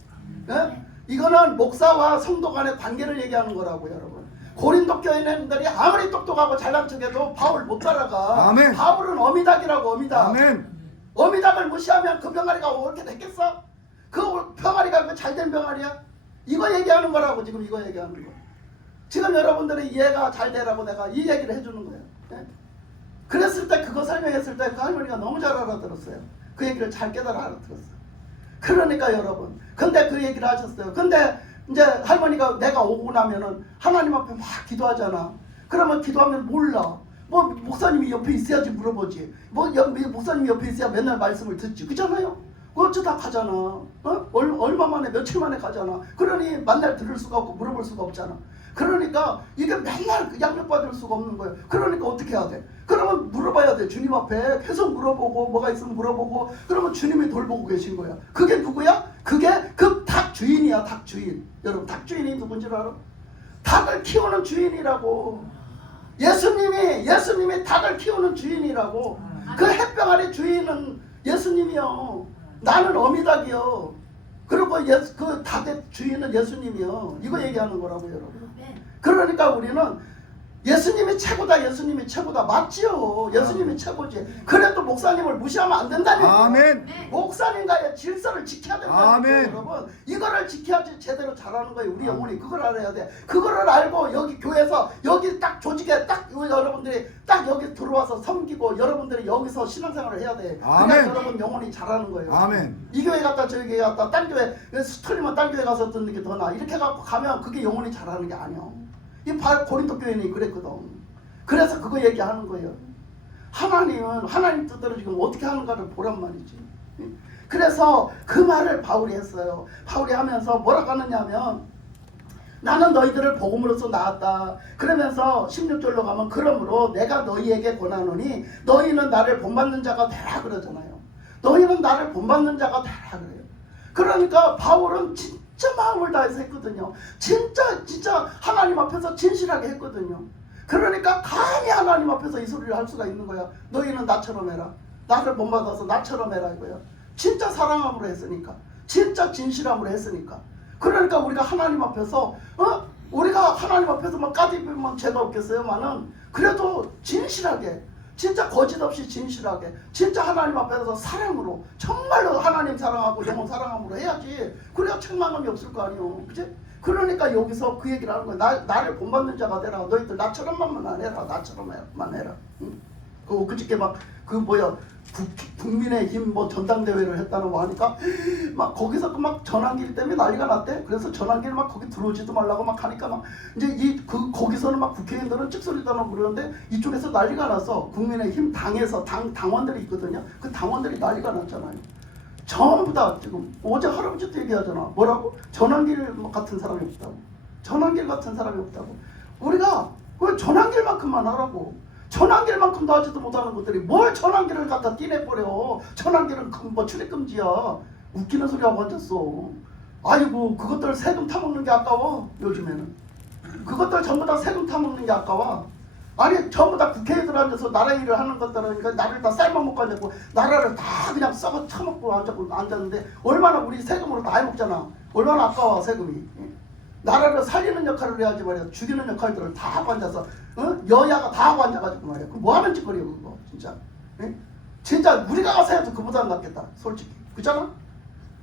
네? 이거는 목사와 성도 간의 관계를 얘기하는 거라고 여러분. 고린도 교인들이 아무리 똑똑하고 잘난 척해도 바울 못 따라가. 아멘. 바울은 어미닭이라고 어미닭. 아멘. 어미닭을 무시하면 그 병아리가 옳게 됐겠어? 그 병아리가 그 잘된 병아리야? 이거 얘기하는 거라고 지금 이거 얘기하는 거야. 지금 여러분들이 이해가 잘 되라고 내가 이 얘기를 해주는 거예요. 네? 그랬을 때 그거 설명했을 때 그 할머니가 너무 잘 알아들었어요. 그 얘기를 잘 깨달아 알아들었어요. 그러니까 여러분 근데 그 얘기를 하셨어요. 근데 이제 할머니가 내가 오고 나면은 하나님 앞에 막 기도하잖아. 그러면 기도하면 몰라. 뭐 목사님이 옆에 있어야지 물어보지. 목사님이 옆에 있어야 맨날 말씀을 듣지. 그잖아요. 어쩌다 가잖아. 얼마 만에 며칠 만에 가잖아. 그러니 만날 들을 수가 없고 물어볼 수가 없잖아. 그러니까 이게 맨날 양육받을 수가 없는 거예요. 그러니까 어떻게 해야 돼? 그러면 물어봐야 돼. 주님 앞에 계속 물어보고 뭐가 있으면 물어보고 그러면 주님이 돌보고 계신 거야. 그게 누구야? 그게 그 닭 주인이야. 닭 주인. 여러분 닭 주인이 누군지 알아? 닭을 키우는 주인이라고. 예수님이 닭을 키우는 주인이라고. 그 햇병아리 주인은 예수님이요. 나는 어미닭이요. 그리고 그 닭의 주인은 예수님이요. 이거 얘기하는 거라고요, 여러분. 그러니까 우리는 예수님이 최고다, 예수님이 최고다. 맞지요. 예수님이 최고지. 그래도 목사님을 무시하면 안 된다니까. 아멘. 목사님과의 질서를 지켜야 된다니까, 아멘. 여러분. 이거를 지켜야지 제대로 잘하는 거예요. 우리 영혼이 그걸 알아야 돼. 그거를 알고 여기 교회에서 여기 딱 조직에 딱 여러분들이 딱 여기 들어와서 섬기고 여러분들이 여기서 신앙생활을 해야 돼. 아멘. 그래야 여러분 영혼이 잘하는 거예요. 아멘. 이 교회 갔다 저 교회 갔다 딴 교회 스토리만 딴 교회 가서 듣는 게 더 나아. 이렇게 갖고 가면 그게 영혼이 잘하는 게 아니야. 이 고린도 교회는 그랬거든. 그래서 그거 얘기하는 거예요. 하나님은 하나님 뜻대로 지금 어떻게 하는가를 보란 말이지. 그래서 그 말을 바울이 했어요. 바울이 하면서 뭐라고 하느냐면 나는 너희들을 복음으로써 나왔다. 그러면서 16절로 가면 그러므로 내가 너희에게 권하노니 너희는 나를 본받는 자가 되라 그러잖아요. 너희는 나를 본받는 자가 되라 그래요. 그러니까 바울은 진짜 마음을 다해서 했거든요. 진짜 하나님 앞에서 진실하게 했거든요. 그러니까 감히 하나님 앞에서 이 소리를 할 수가 있는 거야. 너희는 나처럼 해라. 나를 본받아서 나처럼 해라 이거야. 진짜 사랑함으로 했으니까. 진짜 진실함으로 했으니까. 그러니까 우리가 하나님 앞에서 우리가 하나님 앞에서 막 까디면 죄가 없겠어요만은 그래도 진실하게 진짜 거짓 없이 진실하게 진짜 하나님 앞에서 사랑으로 정말로 하나님 사랑하고 영혼 사랑함으로 해야지. 그래야 책망함이 없을 거 아니에요. 그치? 그러니까 여기서 그 얘기를 하는 거야. 나를 본받는 자가 되라. 너희들 나처럼만 안 해라. 나처럼만 해라. 응? 그저께 막 국민의힘 뭐 전당대회를 했다고 하니까 막 거기서 막 전환길 때문에 난리가 났대. 그래서 전환길 막 거기 들어오지도 말라고 막 하니까 막 이제 거기서는 막 국회의원들은 찍소리도 하고 그러는데 이쪽에서 난리가 났어. 국민의힘 당에서 당원들이 있거든요. 그 당원들이 난리가 났잖아요. 전부 다 지금 어제 할아버지도 얘기하잖아. 뭐라고? 전환길 같은 사람이 없다고. 전환길 같은 사람이 없다고. 우리가 왜 전환길만큼만 하라고. 전환길만큼도 하지도 못하는 것들이 뭘 전환길을 갖다 띠내버려. 전환길은 뭐 출입금지야. 웃기는 소리하고 앉았어. 아이고 그것들 세금 타먹는 게 아까워. 요즘에는 그것들 전부 다 세금 타먹는 게 아까워. 아니 전부 다 국회의들 앉아서 나라 일을 하는 것들은 그러니까 나를 다 삶아먹고 앉았고 나라를 다 그냥 썩어 처먹고 앉았는데 얼마나 우리 세금으로 다 해먹잖아. 얼마나 아까워 세금이. 나라를 살리는 역할을 해야지 말이야. 죽이는 역할들을 다 하고 앉아서 여야가 다 하고 앉아가지고 말이야. 그 뭐 하는 짓거리야 그거 진짜. 진짜 우리가 가서 해도 그보다 낫겠다 솔직히. 그잖아?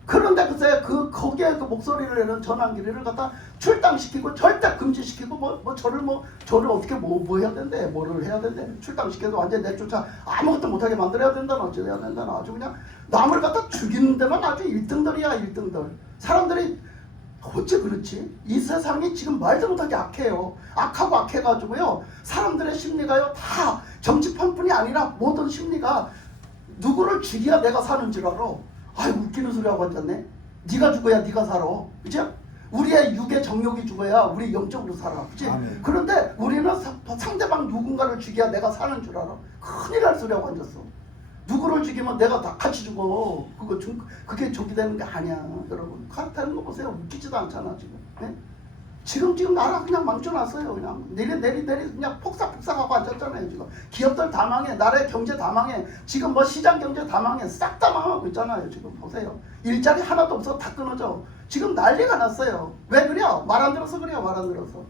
그런데 글쎄 거기에 그 목소리를 내는 전환기를 갖다 출당시키고 절대 금지시키고 저를 어떻게 뭐 해야 된대. 뭐를 해야 된대. 출당시켜도 완전히 내쫓아 아무것도 못하게 만들어야 된다나 어쩌야 된다나 아주 그냥 남을 갖다 죽이는 데만 아주 1등들이야 1등들. 사람들이 어째 그렇지? 이 세상이 지금 말도 못하게 악해요. 악하고 악해가지고요. 사람들의 심리가요 다 정치판뿐이 아니라 모든 심리가 누구를 죽여야 내가 사는 줄 알아. 아이 웃기는 소리하고 앉았네. 네가 죽어야 네가 살아. 그죠? 우리의 육의 정욕이 죽어야 우리 영적으로 살아. 그치? 아멘. 그런데 우리는 상대방 누군가를 죽여야 내가 사는 줄 알아. 큰일 날 소리하고 앉았어. 누구를 죽이면 내가 다 같이 죽어. 그게 적이 되는 게 아니야. 여러분 카르타는 거 보세요. 웃기지도 않잖아 지금. 네? 지금 나라 그냥 망쳐놨어요. 그냥 내리 그냥 폭삭하고 앉았잖아요. 지금 기업들 다 망해. 나라의 경제 다 망해. 지금 뭐 시장 경제 다 망해. 싹 다 망하고 있잖아요. 지금 보세요. 일자리 하나도 없어. 다 끊어져. 지금 난리가 났어요. 왜 그래? 말 안 들어서 그래요. 말 안 들어서.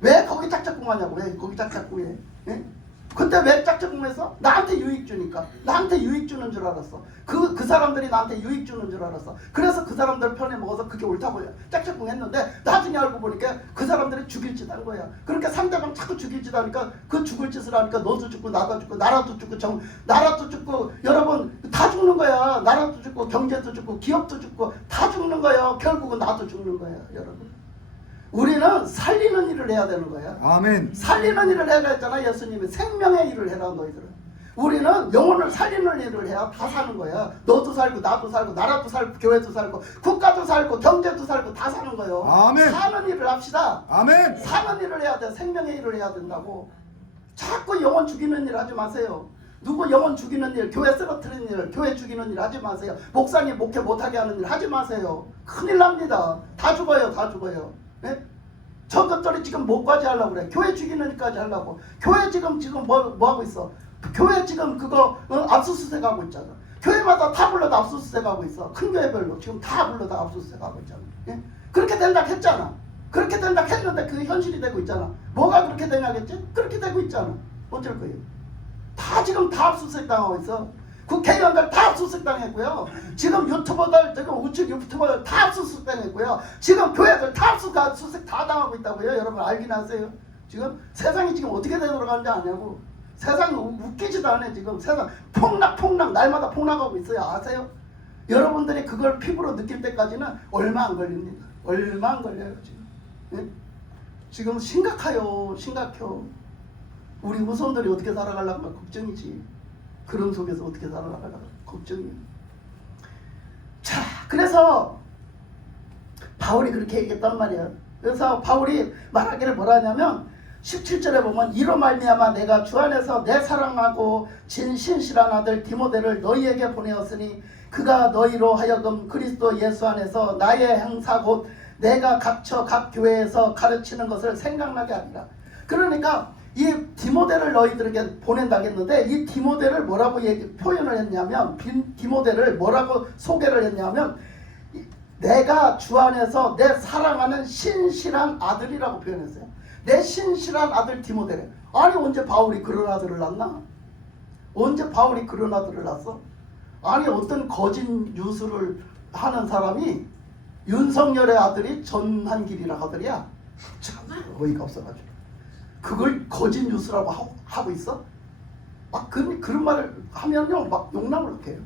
왜 거기 짝짝꿍하냐고. 왜 거기 짝짝꿍해. 예? 근데 왜 짝짝꿍해서? 나한테 유익 주니까. 나한테 유익 주는 줄 알았어. 그 사람들이 나한테 유익 주는 줄 알았어. 그래서 그 사람들 편에 먹어서 그게 옳다고 짝짝꿍 했는데 나중에 알고 보니까 그 사람들이 죽일 짓 한 거야. 그러니까 상대방 자꾸 죽일 짓 하니까 그 죽을 짓을 하니까 너도 죽고 나도 죽고 나라도 죽고 나라도 죽고 여러분 다 죽는 거야. 나라도 죽고 경제도 죽고 기업도 죽고 다 죽는 거야. 결국은 나도 죽는 거야. 여러분. 우리는 살리는 일을 해야 되는 거야. 아멘. 살리는 일을 해야 했잖아. 예수님이 생명의 일을 해라 너희들은. 우리는 영혼을 살리는 일을 해야 다 사는 거야. 너도 살고 나도 살고 나라도 살고 교회도 살고 국가도 살고 경제도 살고 다 사는 거예요. 아멘. 사는 일을 합시다. 아멘. 사는 일을 해야 돼. 생명의 일을 해야 된다고. 자꾸 영혼 죽이는 일 하지 마세요. 누구 영혼 죽이는 일, 교회 쓰러뜨리는 일, 교회 죽이는 일 하지 마세요. 목사님 목회 못하게 하는 일 하지 마세요. 큰일 납니다. 다 죽어요. 다 죽어요. 네? 저것들이 지금 뭐까지 하려고 그래? 교회 죽이는 일까지 하려고. 교회 지금 뭐 하고 있어? 교회 지금 그거 압수수색 하고 있잖아. 교회마다 다 불러다 압수수색 하고 있어. 큰 교회별로 지금 다 불러다 압수수색 하고 있잖아. 예? 그렇게 된다 했잖아. 그렇게 된다 했는데 그게 현실이 되고 있잖아. 뭐가 그렇게 되냐겠지? 그렇게 되고 있잖아. 어쩔 거예요? 다 지금 다 압수수색 당하고 있어. 국회의원들 다 압수수색 당했고요. 지금 유튜버들, 지금 우측 유튜버들 다 압수수색 당했고요. 지금 교회들 다 압수수색 다 당하고 있다고요. 여러분 알긴 하세요. 지금 세상이 지금 어떻게 되돌아가는지 아냐고. 세상이 웃기지도 않아. 지금 세상 폭락 날마다 폭락하고 있어요. 아세요? 여러분들이 그걸 피부로 느낄 때까지는 얼마 안 걸립니다. 얼마 안 걸려요 지금. 예? 지금 심각해요. 우리 후손들이 어떻게 살아가려고 걱정이지. 그런 속에서 어떻게 살아가려고 걱정이에요. 자, 그래서 바울이 그렇게 얘기했단 말이야. 그래서 바울이 말하기를 뭐라 하냐면 17절에 보면 이로 말미암아 내가 주 안에서 내 사랑하고 신실한 아들 디모데를 너희에게 보내었으니 그가 너희로 하여금 그리스도 예수 안에서 나의 행사 곧 내가 갇혀 각 교회에서 가르치는 것을 생각나게 하리라. 그러니까 이 디모데를 너희들에게 보낸다고 했는데 이 디모데를 뭐라고 표현을 했냐면 디모데를 뭐라고 소개를 했냐면 내가 주 안에서 내 사랑하는 신실한 아들이라고 표현했어요. 내 신실한 아들 디모데를. 아니 언제 바울이 그런 아들을 낳나? 언제 바울이 그런 아들을 낳았어? 아니 어떤 거짓 유수를 하는 사람이 윤석열의 아들이 전한길이라 아들이야. 참 어이가 없어가지고 그걸 거짓 뉴스라고 하고 있어? 막 그런 말을 하면요 막 용납을 해요.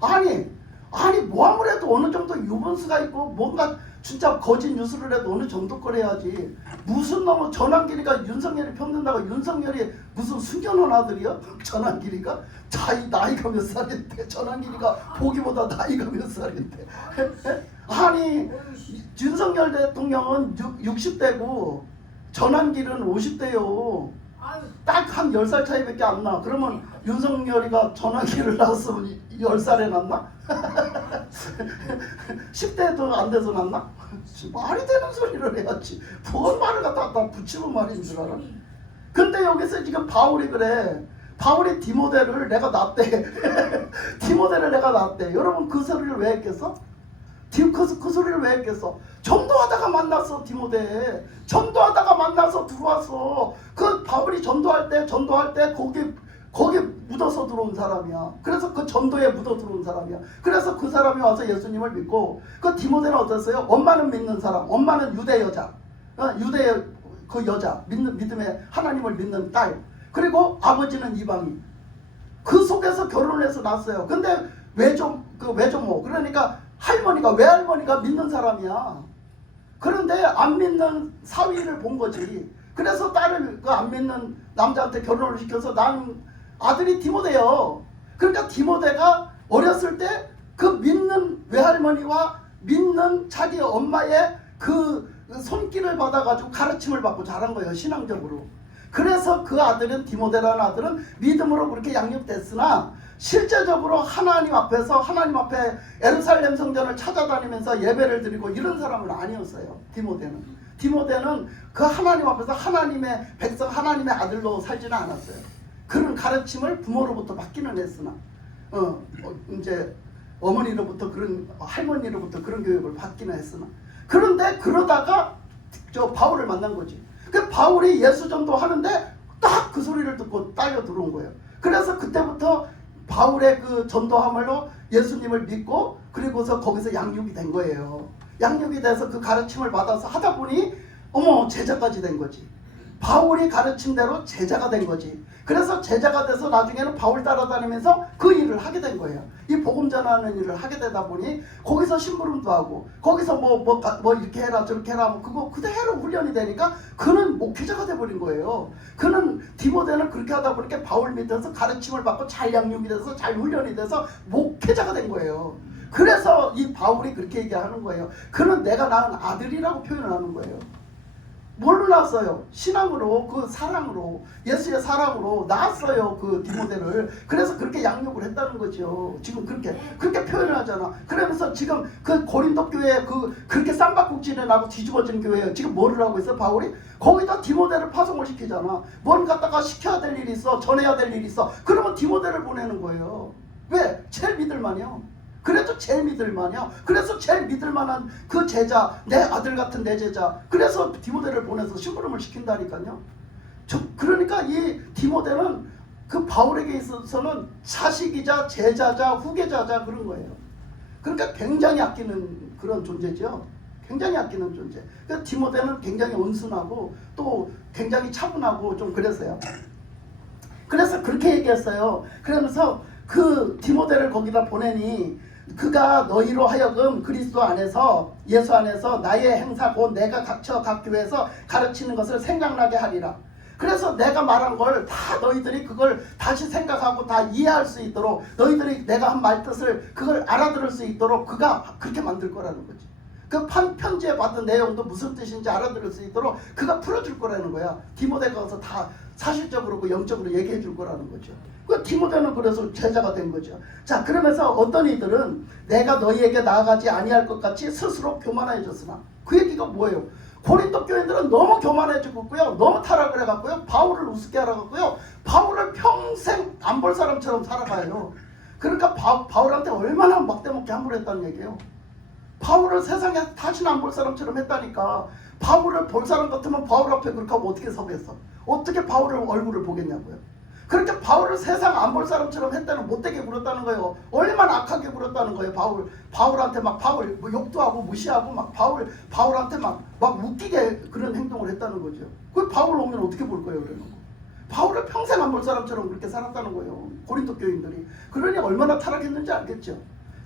아니 뭐 아무래도 어느 정도 유분수가 있고 뭔가 진짜 거짓 뉴스를 해도 어느 정도 거래야지. 무슨 놈의 전한길이가 윤석열이 편든다고 윤석열이 무슨 숨겨놓은 아들이야? 전한길이가? 자기 나이가 몇 살인데 전한길이가 보기보다 나이가 몇 살인데 아니 윤석열 대통령은 60대고 전한길은 50대요. 딱 한 10살 차이밖에 안 나. 그러면 윤석열이가 전한길을 낳았으면 10살에 낳나? 10대도 안 돼서 낳나? 말이 되는 소리를 해야지. 뭔 말을 갖다 붙이는 말인 줄 알아. 근데 여기서 지금 바울이 그래. 바울이 디모데를 내가 낳았대. 디모데를 내가 낳았대. 여러분 그 소리를 왜 했겠어? 그 소리를 왜 했겠어? 전도하다가 만났어. 디모데 전도하다가 만나서 들어왔어. 그 바울이 전도할 때 거기 묻어서 들어온 사람이야. 그래서 그 전도에 묻어 들어온 사람이야. 그래서 그 사람이 와서 예수님을 믿고 그 디모데는 어땠어요? 엄마는 믿는 사람, 엄마는 유대 여자, 유대 그 여자 믿음의 하나님을 믿는 딸. 그리고 아버지는 이방인. 그 속에서 결혼을 해서 낳았어요. 근데 외조모 그러니까 외할머니가 믿는 사람이야. 그런데 안 믿는 사위를 본 거지. 그래서 딸을 그 안 믿는 남자한테 결혼을 시켜서 난 아들이 디모데요. 그러니까 디모데가 어렸을 때 그 믿는 외할머니와 믿는 자기 엄마의 그 손길을 받아가지고 가르침을 받고 자란 거예요. 신앙적으로. 그래서 그 아들은 디모데라는 아들은 믿음으로 그렇게 양육됐으나 실제적으로 하나님 앞에 예루살렘 성전을 찾아다니면서 예배를 드리고 이런 사람은 아니었어요. 디모데는 그 하나님 앞에서 하나님의 백성, 하나님의 아들로 살지는 않았어요. 그런 가르침을 부모로부터 받기는 했으나 이제 어머니로부터 할머니로부터 그런 교육을 받기는 했으나 그런데 그러다가 바울을 만난 거지. 그 바울이 예수 전도 하는데 딱 그 소리를 듣고 딸려 들어온 거예요. 그래서 그때부터 바울의 그 전도함으로 예수님을 믿고 그리고서 거기서 양육이 된 거예요. 양육이 돼서 그 가르침을 받아서 하다 보니 제자까지 된 거지. 바울이 가르침대로 제자가 된 거지. 그래서 제자가 돼서 나중에는 바울 따라다니면서 그 일을 하게 된 거예요. 이 복음 전하는 일을 하게 되다 보니 거기서 심부름도 하고 거기서 뭐 이렇게 해라 저렇게 해라 그거 그대로 훈련이 되니까 그는 목회자가 돼버린 거예요. 그는 디모데는 그렇게 하다 보니까 바울 밑에서 가르침을 받고 잘 양육이 돼서 잘 훈련이 돼서 목회자가 된 거예요. 그래서 이 바울이 그렇게 얘기하는 거예요. 그는 내가 낳은 아들이라고 표현을 하는 거예요. 뭘로 낳았어요? 신앙으로, 그 사랑으로, 예수의 사랑으로 낳았어요, 그 디모데를. 그래서 그렇게 양육을 했다는 거죠. 지금 그렇게 표현을 하잖아. 그러면서 지금 그 고린도 교회 그렇게 쌈박국질에 나고 뒤집어진 교회예요. 지금 뭐를 하고 있어, 바울이? 거기다 디모데를 파송을 시키잖아. 뭔 갖다가 시켜야 될 일이 있어, 전해야 될 일이 있어. 그러면 디모데를 보내는 거예요. 왜? 제일 믿을만해요. 그래도 제일 믿을만해요. 그래서 제일 믿을만한 그 제자, 내 아들 같은 내 제자. 그래서 디모데를 보내서 심부름을 시킨다니까요. 그러니까 이 디모데는 그 바울에게 있어서는 자식이자 제자자 후계자자 그런 거예요. 그러니까 굉장히 아끼는 그런 존재죠. 굉장히 아끼는 존재. 그러니까 디모데는 굉장히 온순하고 또 굉장히 차분하고 좀 그랬어요. 그래서 그렇게 얘기했어요. 그러면서 그 디모데를 거기다 보내니 그가 너희로 하여금 그리스도 안에서, 예수 안에서 나의 행사 곧 내가 각 교회에서 가르치는 것을 생각나게 하리라. 그래서 내가 말한 걸 다 너희들이 그걸 다시 생각하고 다 이해할 수 있도록, 너희들이 내가 한 말뜻을 그걸 알아들을 수 있도록 그가 그렇게 만들 거라는 거지. 그 편지에 받은 내용도 무슨 뜻인지 알아들을 수 있도록 그가 풀어줄 거라는 거야. 디모데가 가서 다 사실적으로 그 영적으로 얘기해 줄 거라는 거죠. 그 디모데는 그래서 제자가 된 거죠. 자, 그러면서 어떤 이들은 내가 너희에게 나아가지 아니할 것 같이 스스로 교만해졌으나, 그 얘기가 뭐예요? 고린도 교인들은 너무 교만해졌고요, 너무 타락을 해갖고요, 바울을 우습게 알아갖고요, 바울을 평생 안 볼 사람처럼 살아가요. 그러니까 바울한테 얼마나 막대먹게 함부로 했다는 얘기예요. 바울을 세상에 다시는 안 볼 사람처럼 했다니까. 바울을 볼 사람 같으면 바울 앞에 그렇게 하면 어떻게 서겠어? 어떻게 바울을 얼굴을 보겠냐고요. 그렇게 바울을 세상 안 볼 사람처럼 했다는, 못되게 굴었다는 거예요. 얼마나 악하게 굴었다는 거예요. 바울한테 막 바울 욕도 하고 무시하고 막 바울한테 막 웃기게 그런 행동을 했다는 거죠. 그 바울 오면 어떻게 볼 거예요, 그러는 거. 바울을 평생 안 볼 사람처럼 그렇게 살았다는 거예요, 고린도 교인들이. 그러니 얼마나 타락했는지 알겠죠.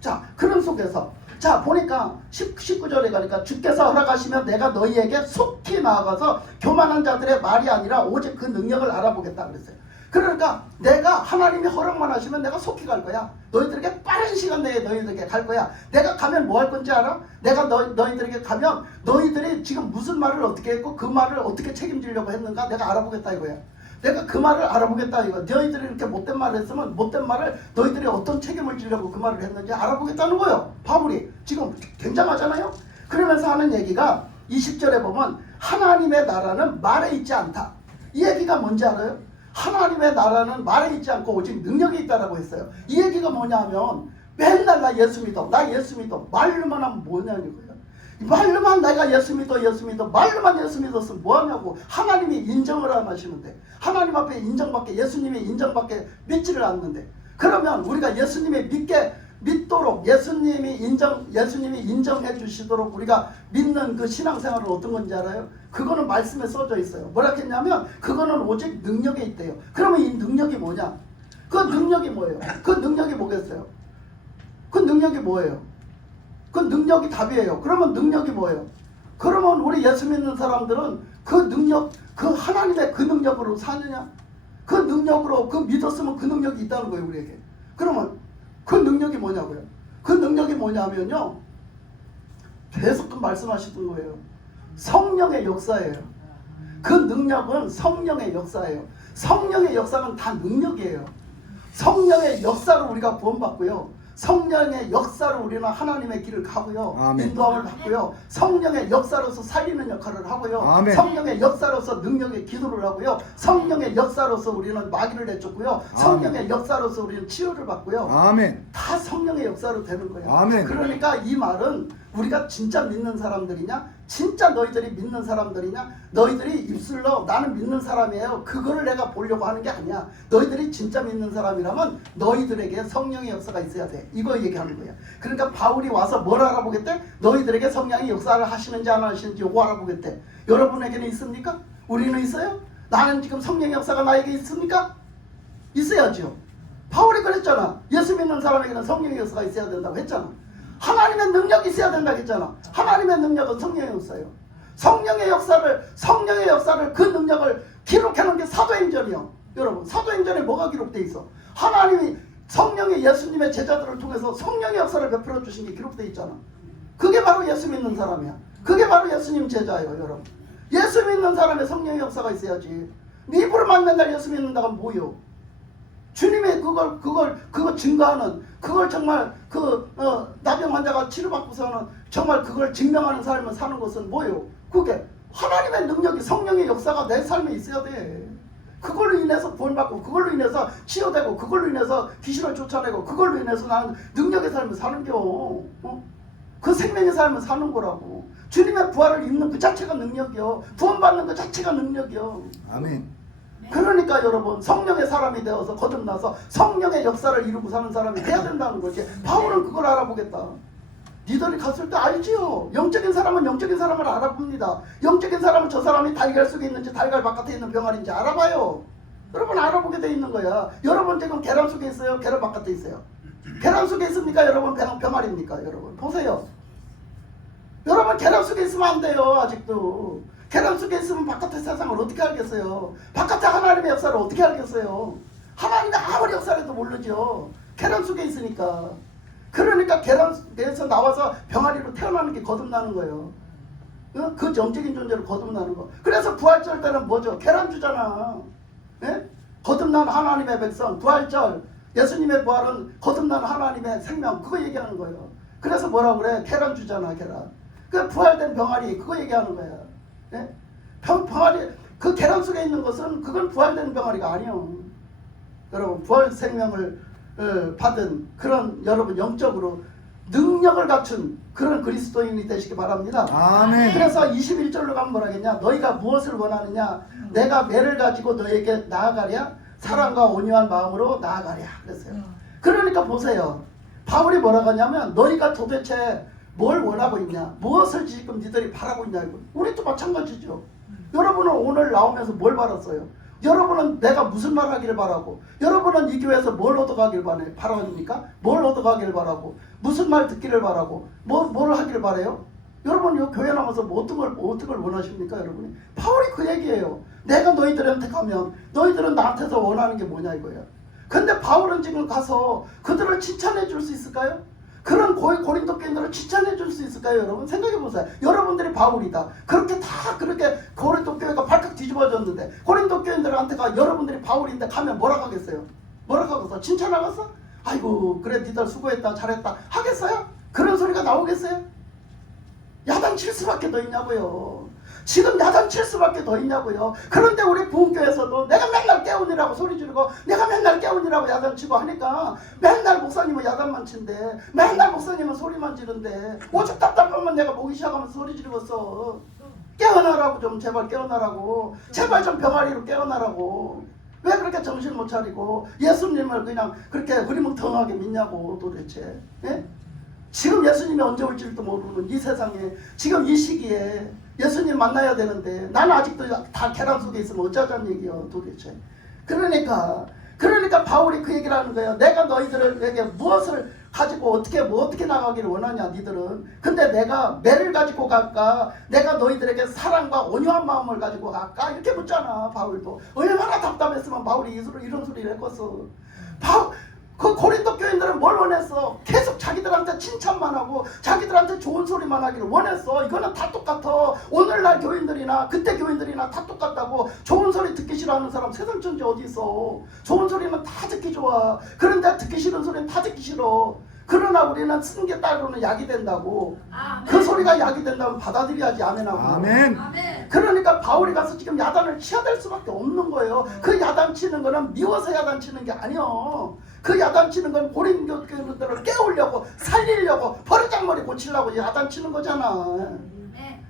자, 그런 속에서 자 보니까 19절에 가니까 주께서 허락하시면 내가 너희에게 속히 나아가서 교만한 자들의 말이 아니라 오직 그 능력을 알아보겠다 그랬어요. 그러니까 내가, 하나님이 허락만 하시면 내가 속히 갈 거야. 너희들에게 빠른 시간 내에 너희들에게 갈 거야. 내가 가면 뭐 할 건지 알아? 내가 너희들에게 가면 너희들이 지금 무슨 말을 어떻게 했고 그 말을 어떻게 책임지려고 했는가 내가 알아보겠다 이거야. 내가 그 말을 알아보겠다 이거. 너희들이 이렇게 못된 말을 했으면 못된 말을 너희들이 어떤 책임을 지려고 그 말을 했는지 알아보겠다는 거예요. 바울이 지금 굉장하잖아요. 그러면서 하는 얘기가 20절에 보면 하나님의 나라는 말에 있지 않다. 이 얘기가 뭔지 알아요? 하나님의 나라는 말에 있지 않고 오직 능력이 있다라고 했어요. 이 얘기가 뭐냐면 맨날 나 예수 믿어, 나 예수 믿어, 말로만 하면 뭐냐는 거예요. 말로만 내가 예수 믿어 말로만 예수 믿었으면 뭐하냐고. 하나님이 인정을 안 하시는데, 하나님 앞에 인정받게, 예수님이 인정받게 믿지를 않는데, 그러면 우리가 예수님이 믿도록 예수님이 인정해 주시도록 우리가 믿는 그 신앙생활은 어떤 건지 알아요? 그거는 말씀에 써져 있어요. 뭐라 했냐면 그거는 오직 능력에 있대요. 그러면 이 능력이 뭐냐? 그 능력이 뭐예요? 그 능력이 뭐겠어요? 그 능력이 뭐예요? 그 능력이 답이에요. 그러면 능력이 뭐예요? 그러면 우리 예수 믿는 사람들은 그 능력, 그 하나님의 그 능력으로 사느냐? 그 능력으로, 그 믿었으면 그 능력이 있다는 거예요, 우리에게. 그러면 그 능력이 뭐냐고요? 그 능력이 뭐냐면요, 계속 말씀하시던 거예요. 성령의 역사예요. 그 능력은 성령의 역사예요. 성령의 역사는 다 능력이에요. 성령의 역사로 우리가 구원받고요, 성령의 역사로 우리는 하나님의 길을 가고요, 아멘. 인도함을 받고요, 성령의 역사로서 살리는 역할을 하고요, 아멘. 성령의 역사로서 능력의 기도를 하고요, 성령의 역사로서 우리는 마귀를 내쫓고요, 성령의 역사로서 우리는 치유를 받고요. 아멘. 다 성령의 역사로 되는 거예요. 아멘. 그러니까 이 말은 우리가 진짜 믿는 사람들이냐, 진짜 너희들이 믿는 사람들이냐, 너희들이 입술로 나는 믿는 사람이에요, 그거를 내가 보려고 하는 게 아니야. 너희들이 진짜 믿는 사람이라면 너희들에게 성령의 역사가 있어야 돼, 이거 얘기하는 거야. 그러니까 바울이 와서 뭘 알아보겠대? 너희들에게 성령이 역사를 하시는지 안 하시는지 요거 알아보겠대. 여러분에게는 있습니까? 우리는 있어요? 나는 지금 성령의 역사가 나에게 있습니까? 있어야죠. 바울이 그랬잖아. 예수 믿는 사람에게는 성령의 역사가 있어야 된다고 했잖아. 하나님의 능력이 있어야 된다고 했잖아. 하나님의 능력은 성령의 역사예요. 성령의 역사를 그 능력을 기록해놓은 게 사도행전이요. 여러분, 사도행전에 뭐가 기록돼 있어? 하나님이 성령의 예수님의 제자들을 통해서 성령의 역사를 베풀어 주신 게 기록돼 있잖아. 그게 바로 예수 믿는 사람이야. 그게 바로 예수님 제자예요, 여러분. 예수 믿는 사람의 성령의 역사가 있어야지. 네 입으로만 맨날 예수 믿는다가 뭐요? 주님의 그걸 증거하는, 그걸 정말 나병 환자가 치료받고서는 정말 그걸 증명하는 삶을 사는 것은 뭐요? 그게 하나님의 능력이, 성령의 역사가 내 삶에 있어야 돼. 그걸로 인해서 구원받고, 그걸로 인해서 치유되고, 그걸로 인해서 귀신을 쫓아내고, 그걸로 인해서 나는 능력의 삶을 사는겨. 그 생명의 삶을 사는 거라고. 주님의 부활을 입는 그 자체가 능력이요. 구원받는 그 자체가 능력이요. 아멘. 그러니까 여러분, 성령의 사람이 되어서 거듭나서 성령의 역사를 이루고 사는 사람이 돼야 된다는 거지. 바울은 그걸 알아보겠다. 니들이 갔을 때 알지요. 영적인 사람은 영적인 사람을 알아봅니다. 영적인 사람은 저 사람이 달걀 속에 있는지 달걀 바깥에 있는 병아리인지 알아봐요. 여러분 알아보게 돼 있는 거야. 여러분 지금 계란 속에 있어요? 계란 바깥에 있어요? 계란 속에 있습니까? 여러분 병아리입니까? 여러분 보세요. 여러분 계란 속에 있으면 안 돼요. 아직도 계란 속에 있으면 바깥의 세상을 어떻게 알겠어요? 바깥의 하나님의 역사를 어떻게 알겠어요? 하나님의 아무리 역사라도 모르죠. 계란 속에 있으니까. 그러니까 계란에서 나와서 병아리로 태어나는 게 거듭나는 거예요. 그 영적인 존재로 거듭나는 거. 그래서 부활절 때는 뭐죠? 계란주잖아. 예? 거듭난 하나님의 백성, 부활절, 예수님의 부활은 거듭난 하나님의 생명, 그거 얘기하는 거예요. 그래서 뭐라 그래? 계란주잖아, 계란. 그 부활된 병아리, 그거 얘기하는 거야. 예? 병아리, 그 계란 속에 있는 것은 그건 부활된 병아리가 아니에요. 여러분, 부활 생명을 받은 그런 여러분 영적으로 능력을 갖춘 그런 그리스도인이 되시기 바랍니다. 아멘. 그래서 21절로 가면 뭐라겠냐? 너희가 무엇을 원하느냐? 내가 매를 가지고 너에게 나아가랴? 사랑과 온유한 마음으로 나아가랴. 그랬어요. 그러니까 보세요. 바울이 뭐라고 하냐면 너희가 도대체 뭘 원하고 있냐? 무엇을 지금 니들이 바라고 있냐? 우리도 마찬가지죠. 여러분은 오늘 나오면서 뭘 바랐어요? 여러분은 내가 무슨 말 하기를 바라고, 여러분은 이 교회에서 뭘 얻어가길 바랍니까? 뭘 얻어가길 바라고, 무슨 말 듣기를 바라고, 뭘 하기를 바래요? 여러분 이 교회 나와서 어떤 걸 원하십니까? 여러분이 바울이 그 얘기예요. 내가 너희들한테 가면 너희들은 나한테서 원하는 게 뭐냐 이거예요. 근데 바울은 지금 가서 그들을 칭찬해 줄 수 있을까요? 그런 고린도 교인들을 칭찬해 줄 수 있을까요? 여러분 생각해 보세요. 여러분들이 바울이다. 그렇게 고린도 교회가 발칵 뒤집어졌는데 고린도 교인들한테가 여러분들이 바울인데 가면 뭐라고 하겠어요? 뭐라고 하겠어? 칭찬하겠어? 아이고 그래 니들 수고했다 잘했다 하겠어요? 그런 소리가 나오겠어요? 야단칠 수밖에 더 있냐고요. 지금 야단칠 수밖에 더 있냐고요. 그런데 우리 부흥교회에서도 내가 맨날 깨우니라고 소리 지르고 내가 맨날 깨우니라고 야단치고 하니까 맨날 목사님은 야단만 친대, 맨날 목사님은 소리만 지른대. 오죽 답답하면 내가 목이 시작하면서 소리 지르겠어. 깨어나라고 좀 제발 깨어나라고. 제발 좀 병아리로 깨어나라고. 왜 그렇게 정신 못 차리고 예수님을 그냥 그렇게 흐리멍텅하게 믿냐고 도대체. 예? 지금 예수님이 언제 올지도 모르는 이 세상에 지금 이 시기에 예수님 만나야 되는데 나는 아직도 다 계란 속에 있으면 어쩌자는 얘기요 도대체. 그러니까 바울이 그 얘기를 하는 거예요. 내가 너희들에게 무엇을 가지고 어떻게 나가기를 원하냐 니들은. 근데 내가 매를 가지고 갈까? 내가 너희들에게 사랑과 온유한 마음을 가지고 갈까? 이렇게 묻잖아 바울도. 얼마나 답답했으면 바울이 이런 소리를 했겠어. 그 고린도 교인들은 뭘 원했어? 계속 자기들한테 칭찬만 하고 자기들한테 좋은 소리만 하기를 원했어. 이거는 다 똑같아. 오늘날 교인들이나 그때 교인들이나 다 똑같다고. 좋은 소리 듣기 싫어하는 사람 세상 천지 어디 있어. 좋은 소리는 다 듣기 좋아. 그런데 듣기 싫은 소리는 다 듣기 싫어. 그러나 우리는 쓴 게 따로는 약이 된다고. 아멘. 그 소리가 약이 된다면 받아들여야지. 아멘하고. 아멘. 그러니까 바울이 가서 지금 야단을 치야 될 수밖에 없는 거예요. 그 야단 치는 거는 미워서 야단 치는 게 아니요. 그 야단 치는 건 고린도 교인들을 깨우려고 살리려고 버르장머리 고치려고 야단 치는 거잖아.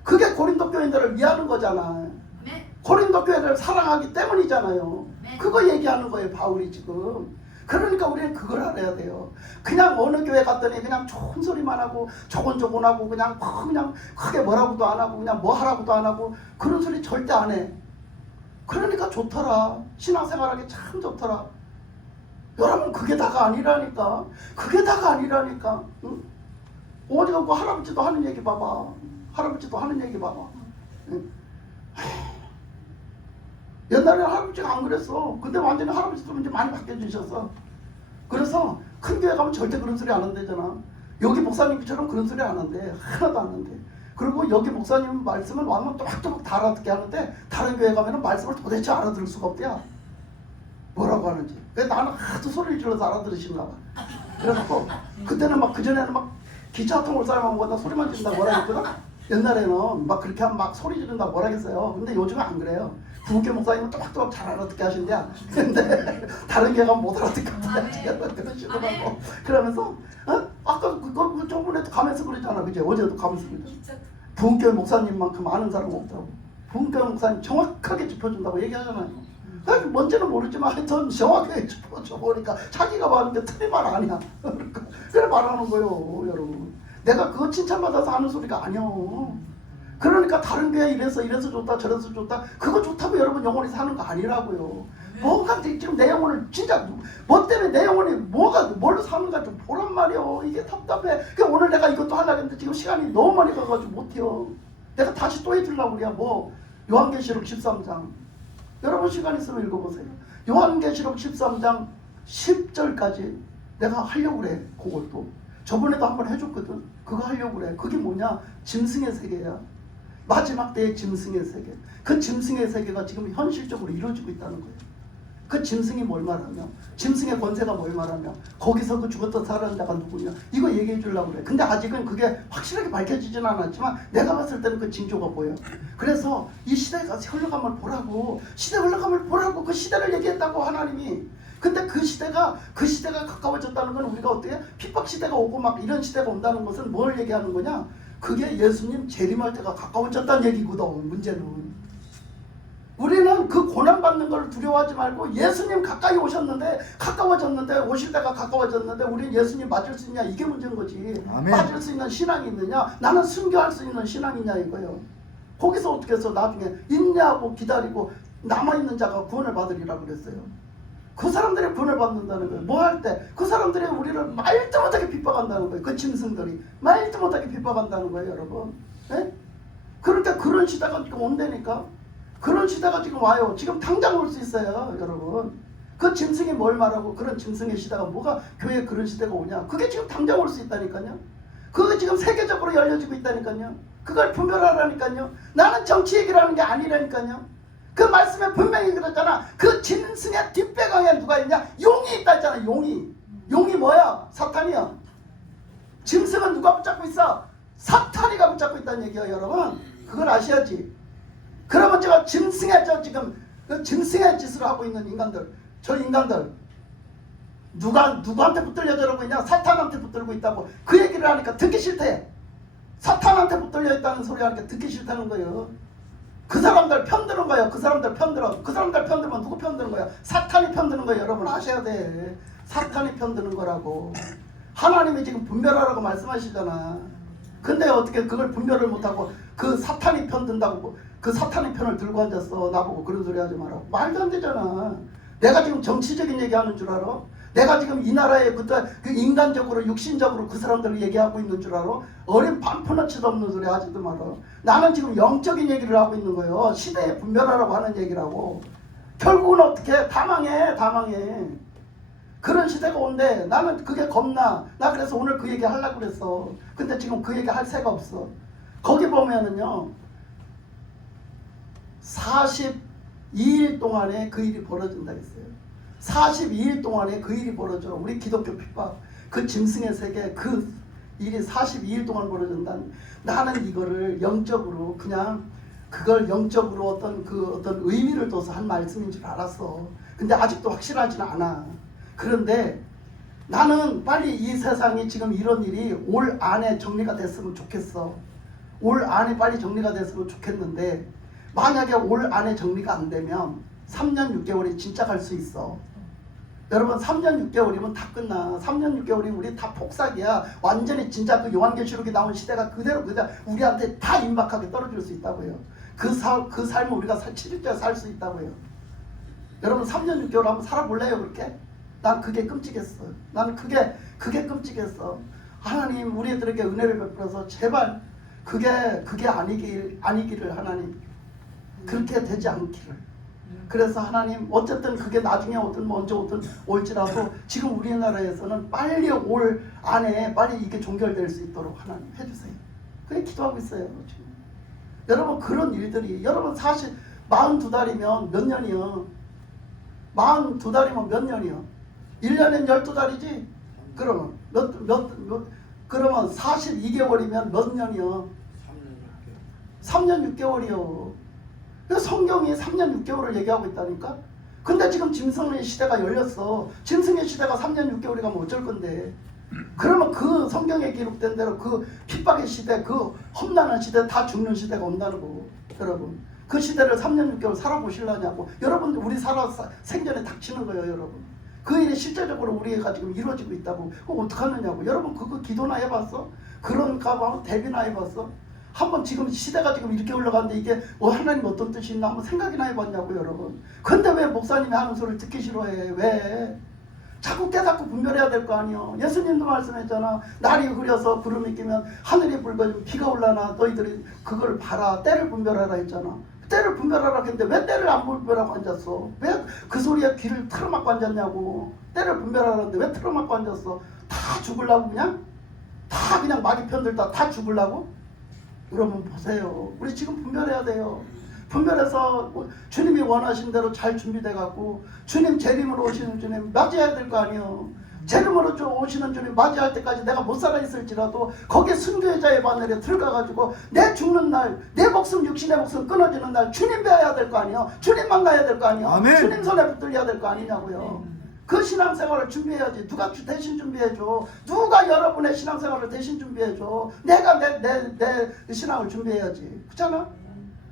그게 고린도 교인들을 위하는 거잖아. 고린도 교회를 사랑하기 때문이잖아요. 그거 얘기하는 거예요 바울이 지금. 그러니까 우리는 그걸 알아야 돼요. 그냥 어느 교회 갔더니 그냥 좋은 소리만 하고 조곤조곤하고 그냥 크게 뭐라고도 안 하고 그냥 뭐 하라고도 안 하고 그런 소리 절대 안 해. 그러니까 좋더라. 신앙생활하기 참 좋더라. 여러분 그게 다가 아니라니까. 그게 다가 아니라니까. 응? 어디 가고 할아버지도 하는 얘기 봐봐. 할아버지도 하는 얘기 봐봐. 응? 옛날에 할아버지가 안 그랬어. 근데 완전히 할아버지도 이제 많이 바뀌어지셨어. 그래서 큰 교회 가면 절대 그런 소리 안 한대잖아. 여기 목사님처럼 그런 소리 안 한대. 하나도 안 한대. 그리고 여기 목사님 말씀은 와면 또박또박 다 알아듣게 하는데 다른 교회 가면 말씀을 도대체 알아들을 수가 없대요. 뭐라고 하는지. 그래서 나는 하도 소리를 질러서 알아들으시나 봐. 그래갖고 그때는 막 그전에는 막 기차 타고 올 사람하고 나 소리만 지른다고 뭐라 했거든. 옛날에는 막 그렇게 하면 막 소리 지른다고 뭐라 했어요. 근데 요즘은 안 그래요. 부흥교 목사님은 또박또박 잘 알아듣게 하신대요. 근데 다른 교회가 못 알아듣게 그러시더라고. 그러면서 아까 그거 저번에도 가면서 그러잖아. 그제 어제도 가면서 그러잖아. 부흥교 목사님만큼 아는 사람 없다고. 부흥교 목사님 정확하게 짚어준다고 얘기하잖아요. 뭔지는 모르지만 하여튼 정확하게 짚어줘 보니까 자기가 봤는데 틀린 말 아니야. 그래 말하는 거예요, 여러분. 내가 그거 칭찬받아서 하는 소리가 아니요. 그러니까 다른 교회 이래서 좋다 저래서 좋다 그거 좋다고 여러분 영혼이 사는 거 아니라고요. 뭐가 지금 내 영혼을 진짜 뭐 때문에 내 영혼이 뭘로 사는가 좀 보란 말이요. 이게 답답해. 그러니까 오늘 내가 이것도 하려고 했는데 지금 시간이 너무 많이 가가지고 못해요. 내가 다시 또 해주려고 그래야 뭐 요한계시록 13장 여러분 시간 있으면 읽어보세요. 요한계시록 13장 10절까지 내가 하려고 그래. 그것도 저번에도 한번 해줬거든. 그거 하려고 그래. 그게 뭐냐? 짐승의 세계야. 마지막 때의 짐승의 세계. 그 짐승의 세계가 지금 현실적으로 이루어지고 있다는 거예요. 그 짐승이 뭘 말하며, 짐승의 권세가 뭘 말하며, 거기서 그 죽었다 살아난 자가 누구냐, 이거 얘기해 주려고 그래. 근데 아직은 그게 확실하게 밝혀지지는 않았지만 내가 봤을 때는 그 징조가 보여. 그래서 이 시대가 흘러감을 보라고, 시대 흘러감을 보라고 그 시대를 얘기했다고 하나님이. 근데 그 시대가 가까워졌다는 건 우리가 어떻게 핍박 시대가 오고 막 이런 시대가 온다는 것은 뭘 얘기하는 거냐? 그게 예수님 재림할 때가 가까워졌다는 얘기거든. 문제는 우리는 그 고난받는 걸 두려워하지 말고 예수님 가까이 오셨는데 가까워졌는데 오실 때가 가까워졌는데 우리는 예수님 맞을 수 있냐 이게 문제인 거지. 아멘. 맞을 수 있는 신앙이 있느냐, 나는 순교할 수 있는 신앙이냐 이거예요. 거기서 어떻게 해서 나중에 인내하고 기다리고 남아있는 자가 구원을 받으리라 그랬어요. 그 사람들이 구원을 받는다는 거예요. 뭐 할 때? 그 사람들이 우리를 말도 못하게 핍박한다는 거예요. 그 짐승들이 말도 못하게 핍박한다는 거예요, 여러분. 예? 그러니까 그런 시대가 지금 온다니까. 그런 시대가 지금 와요. 지금 당장 올 수 있어요, 여러분. 그 짐승이 뭘 말하고 그런 짐승의 시대가 뭐가 교회에 그런 시대가 오냐. 그게 지금 당장 올 수 있다니까요. 그게 지금 세계적으로 열려지고 있다니까요. 그걸 분별하라니까요. 나는 정치 얘기를 하는 게 아니라니까요. 그 말씀에 분명히 그랬잖아. 그 짐승의 뒷배경에 누가 있냐? 용이 있다 했잖아. 용이 뭐야? 사탄이야. 짐승은 누가 붙잡고 있어? 사탄이가 붙잡고 있다는 얘기야, 여러분. 그걸 아셔야지. 그러면 제가 짐승의 그 짐승의 짓을 하고 있는 인간들, 저 인간들 누구한테 붙들려 저러고 있냐? 사탄한테 붙들고 있다고 그 얘기를 하니까 듣기 싫대. 사탄한테 붙들려 있다는 소리 하니까 듣기 싫다는 거예요. 그 사람들 편드는 거예요. 그 사람들 편들어. 그 사람들 편들면 누구 편드는 거야? 사탄이 편드는 거예요. 여러분 아셔야 돼. 사탄이 편드는 거라고. 하나님이 지금 분별하라고 말씀하시잖아. 근데 어떻게 그걸 분별을 못하고 그 사탄이 편든다고 그 사탄의 편을 들고 앉았어. 나보고 그런 소리 하지 마라. 말도 안 되잖아. 내가 지금 정치적인 얘기하는 줄 알아? 내가 지금 이 나라에 그 인간적으로 육신적으로 그 사람들을 얘기하고 있는 줄 알아? 어린 반푼어치도 없는 소리 하지도 마라. 나는 지금 영적인 얘기를 하고 있는 거예요. 시대에 분별하라고 하는 얘기라고. 결국은 어떻게 다 망해. 그런 시대가 온대. 나는 그게 겁나. 나 그래서 오늘 그 얘기 하려고 그랬어. 근데 지금 그 얘기 할 새가 없어. 거기 보면은요 42일 동안에 그 일이 벌어진다 했어요. 42일 동안에 그 일이 벌어져. 우리 기독교 핍박, 그 짐승의 세계, 그 일이 42일 동안 벌어진다. 나는 이거를 영적으로 그냥 그걸 영적으로 어떤 의미를 둬서 한 말씀인 줄 알았어. 근데 아직도 확실하지는 않아. 그런데 나는 빨리 이 세상이 지금 이런 일이 올 안에 정리가 됐으면 좋겠어. 올 안에 빨리 정리가 됐으면 좋겠는데 만약에 올 안에 정리가 안 되면 3년 6개월이 진짜 갈 수 있어. 여러분 3년 6개월이면 다 끝나. 3년 6개월이 우리 다 폭삭이야. 완전히 진짜 그 요한계시록이 나온 시대가 그대로 우리한테 다 임박하게 떨어질 수 있다고요. 그 삶을 우리가 7일째 살 수 있다고요. 여러분 3년 6개월 한번 살아볼래요 그렇게? 난 그게 끔찍했어. 난 그게 끔찍했어. 하나님 우리 애들에게 은혜를 베풀어서 제발 그게 아니기를 하나님 그렇게 되지 않기를. 그래서 하나님 어쨌든 그게 나중에 오든 언제 오든 올지라도 지금 우리나라에서는 빨리 올 안에 빨리 이게 종결될 수 있도록 하나님 해주세요. 그게 기도하고 있어요 지금. 여러분 그런 일들이 여러분 42달이면 몇 년이요? 42달이면 몇 년이요? 1년엔 12달이지? 그러면 그러면 42개월이면 몇 년이요? 3년 6개월이요. 성경이 3년 6개월을 얘기하고 있다니까? 근데 지금 짐승의 시대가 열렸어. 짐승의 시대가 3년 6개월이 가면 어쩔 건데. 그러면 그 성경에 기록된 대로 그 핍박의 시대, 그 험난한 시대, 다 죽는 시대가 온다는 거고. 여러분 그 시대를 3년 6개월 살아보시려냐고. 여러분 우리 생전에 닥치는 거예요 여러분. 그 일이 실제적으로 우리가 지금 이루어지고 있다고. 그거 어떡하느냐고. 여러분 그거 기도나 해봤어? 그런가 봐 대비나 해봤어? 한번 지금 시대가 지금 이렇게 흘러가는데 이게 하나님 어떤 뜻이 있나 한번 생각이나 해봤냐고 여러분. 근데 왜 목사님이 하는 소리를 듣기 싫어해? 왜? 자꾸 깨닫고 분별해야 될 거 아니요. 예수님도 말씀했잖아. 날이 흐려서 구름이 끼면 하늘이 붉어지면 비가 올라나 너희들이 그걸 봐라. 때를 분별하라 했잖아. 때를 분별하라 했는데 왜 때를 안 분별하고 앉았어? 왜 그 소리에 귀를 틀어막고 앉았냐고. 때를 분별하라는데 왜 틀어막고 앉았어? 다 죽으려고 그냥? 다 그냥 마귀 편들다 다 죽으려고? 여러분 보세요. 우리 지금 분별해야 돼요. 분별해서 주님이 원하신 대로 잘 준비돼 갖고 주님 재림으로 오시는 주님 맞이해야 될 거 아니에요. 재림으로 오시는 주님 맞이할 때까지 내가 못 살아 있을지라도 거기에 순교자의 바늘에 들어가 가지고 내 죽는 날, 내 목숨 육신의 목숨 끊어지는 날 주님 배워야 될 거 아니에요. 주님 만나야 될 거 아니에요. 아멘. 주님 손에 붙들려야 될 거 아니냐고요. 그 신앙생활을 준비해야지. 누가 대신 준비해줘? 누가 여러분의 신앙생활을 대신 준비해줘? 내가 내 신앙을 준비해야지. 그렇잖아?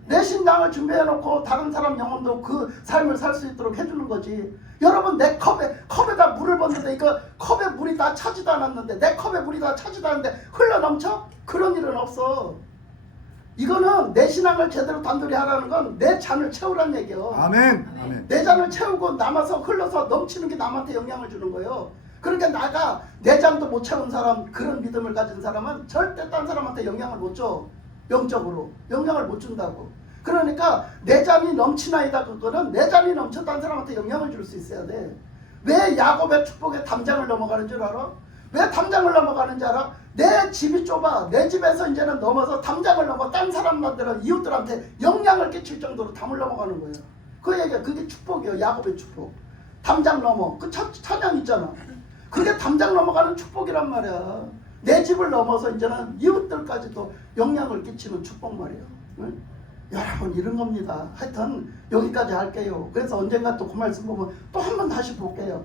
내 신앙을 준비해놓고 다른 사람 영혼도 그 삶을 살 수 있도록 해주는 거지. 여러분 내 컵에다 물을 붓는데 이거 컵에 물이 다 차지도 않았는데 내 컵에 물이 다 차지도 않았는데 흘러넘쳐? 그런 일은 없어. 이거는 내 신앙을 제대로 단둘이 하라는 건 내 잔을 채우란 얘기요. 아멘. 아멘. 내 잔을 채우고 남아서 흘러서 넘치는 게 남한테 영향을 주는 거예요. 그러니까 나가 내 잔도 못 채운 사람, 그런 믿음을 가진 사람은 절대 딴 사람한테 영향을 못 줘. 영적으로 영향을 못 준다고. 그러니까 내 잔이 넘치나이다. 그거는 내 잔이 넘쳐 딴 사람한테 영향을 줄 수 있어야 돼. 왜 야곱의 축복에 담장을 넘어가는 줄 알아? 왜 담장을 넘어가는 줄 알아? 내 집이 좁아. 내 집에서 이제는 넘어서 담장을 넘어 딴 사람들은 이웃들한테 영향을 끼칠 정도로 담을 넘어가는 거예요. 그 얘기야. 그게 축복이에요. 야곱의 축복. 담장 넘어. 그 찬양 있잖아. 그게 담장 넘어가는 축복이란 말이야. 내 집을 넘어서 이제는 이웃들까지도 영향을 끼치는 축복 말이에요. 응? 여러분 이런 겁니다. 하여튼 여기까지 할게요. 그래서 언젠가 또 그 말씀 보면 또 한 번 다시 볼게요.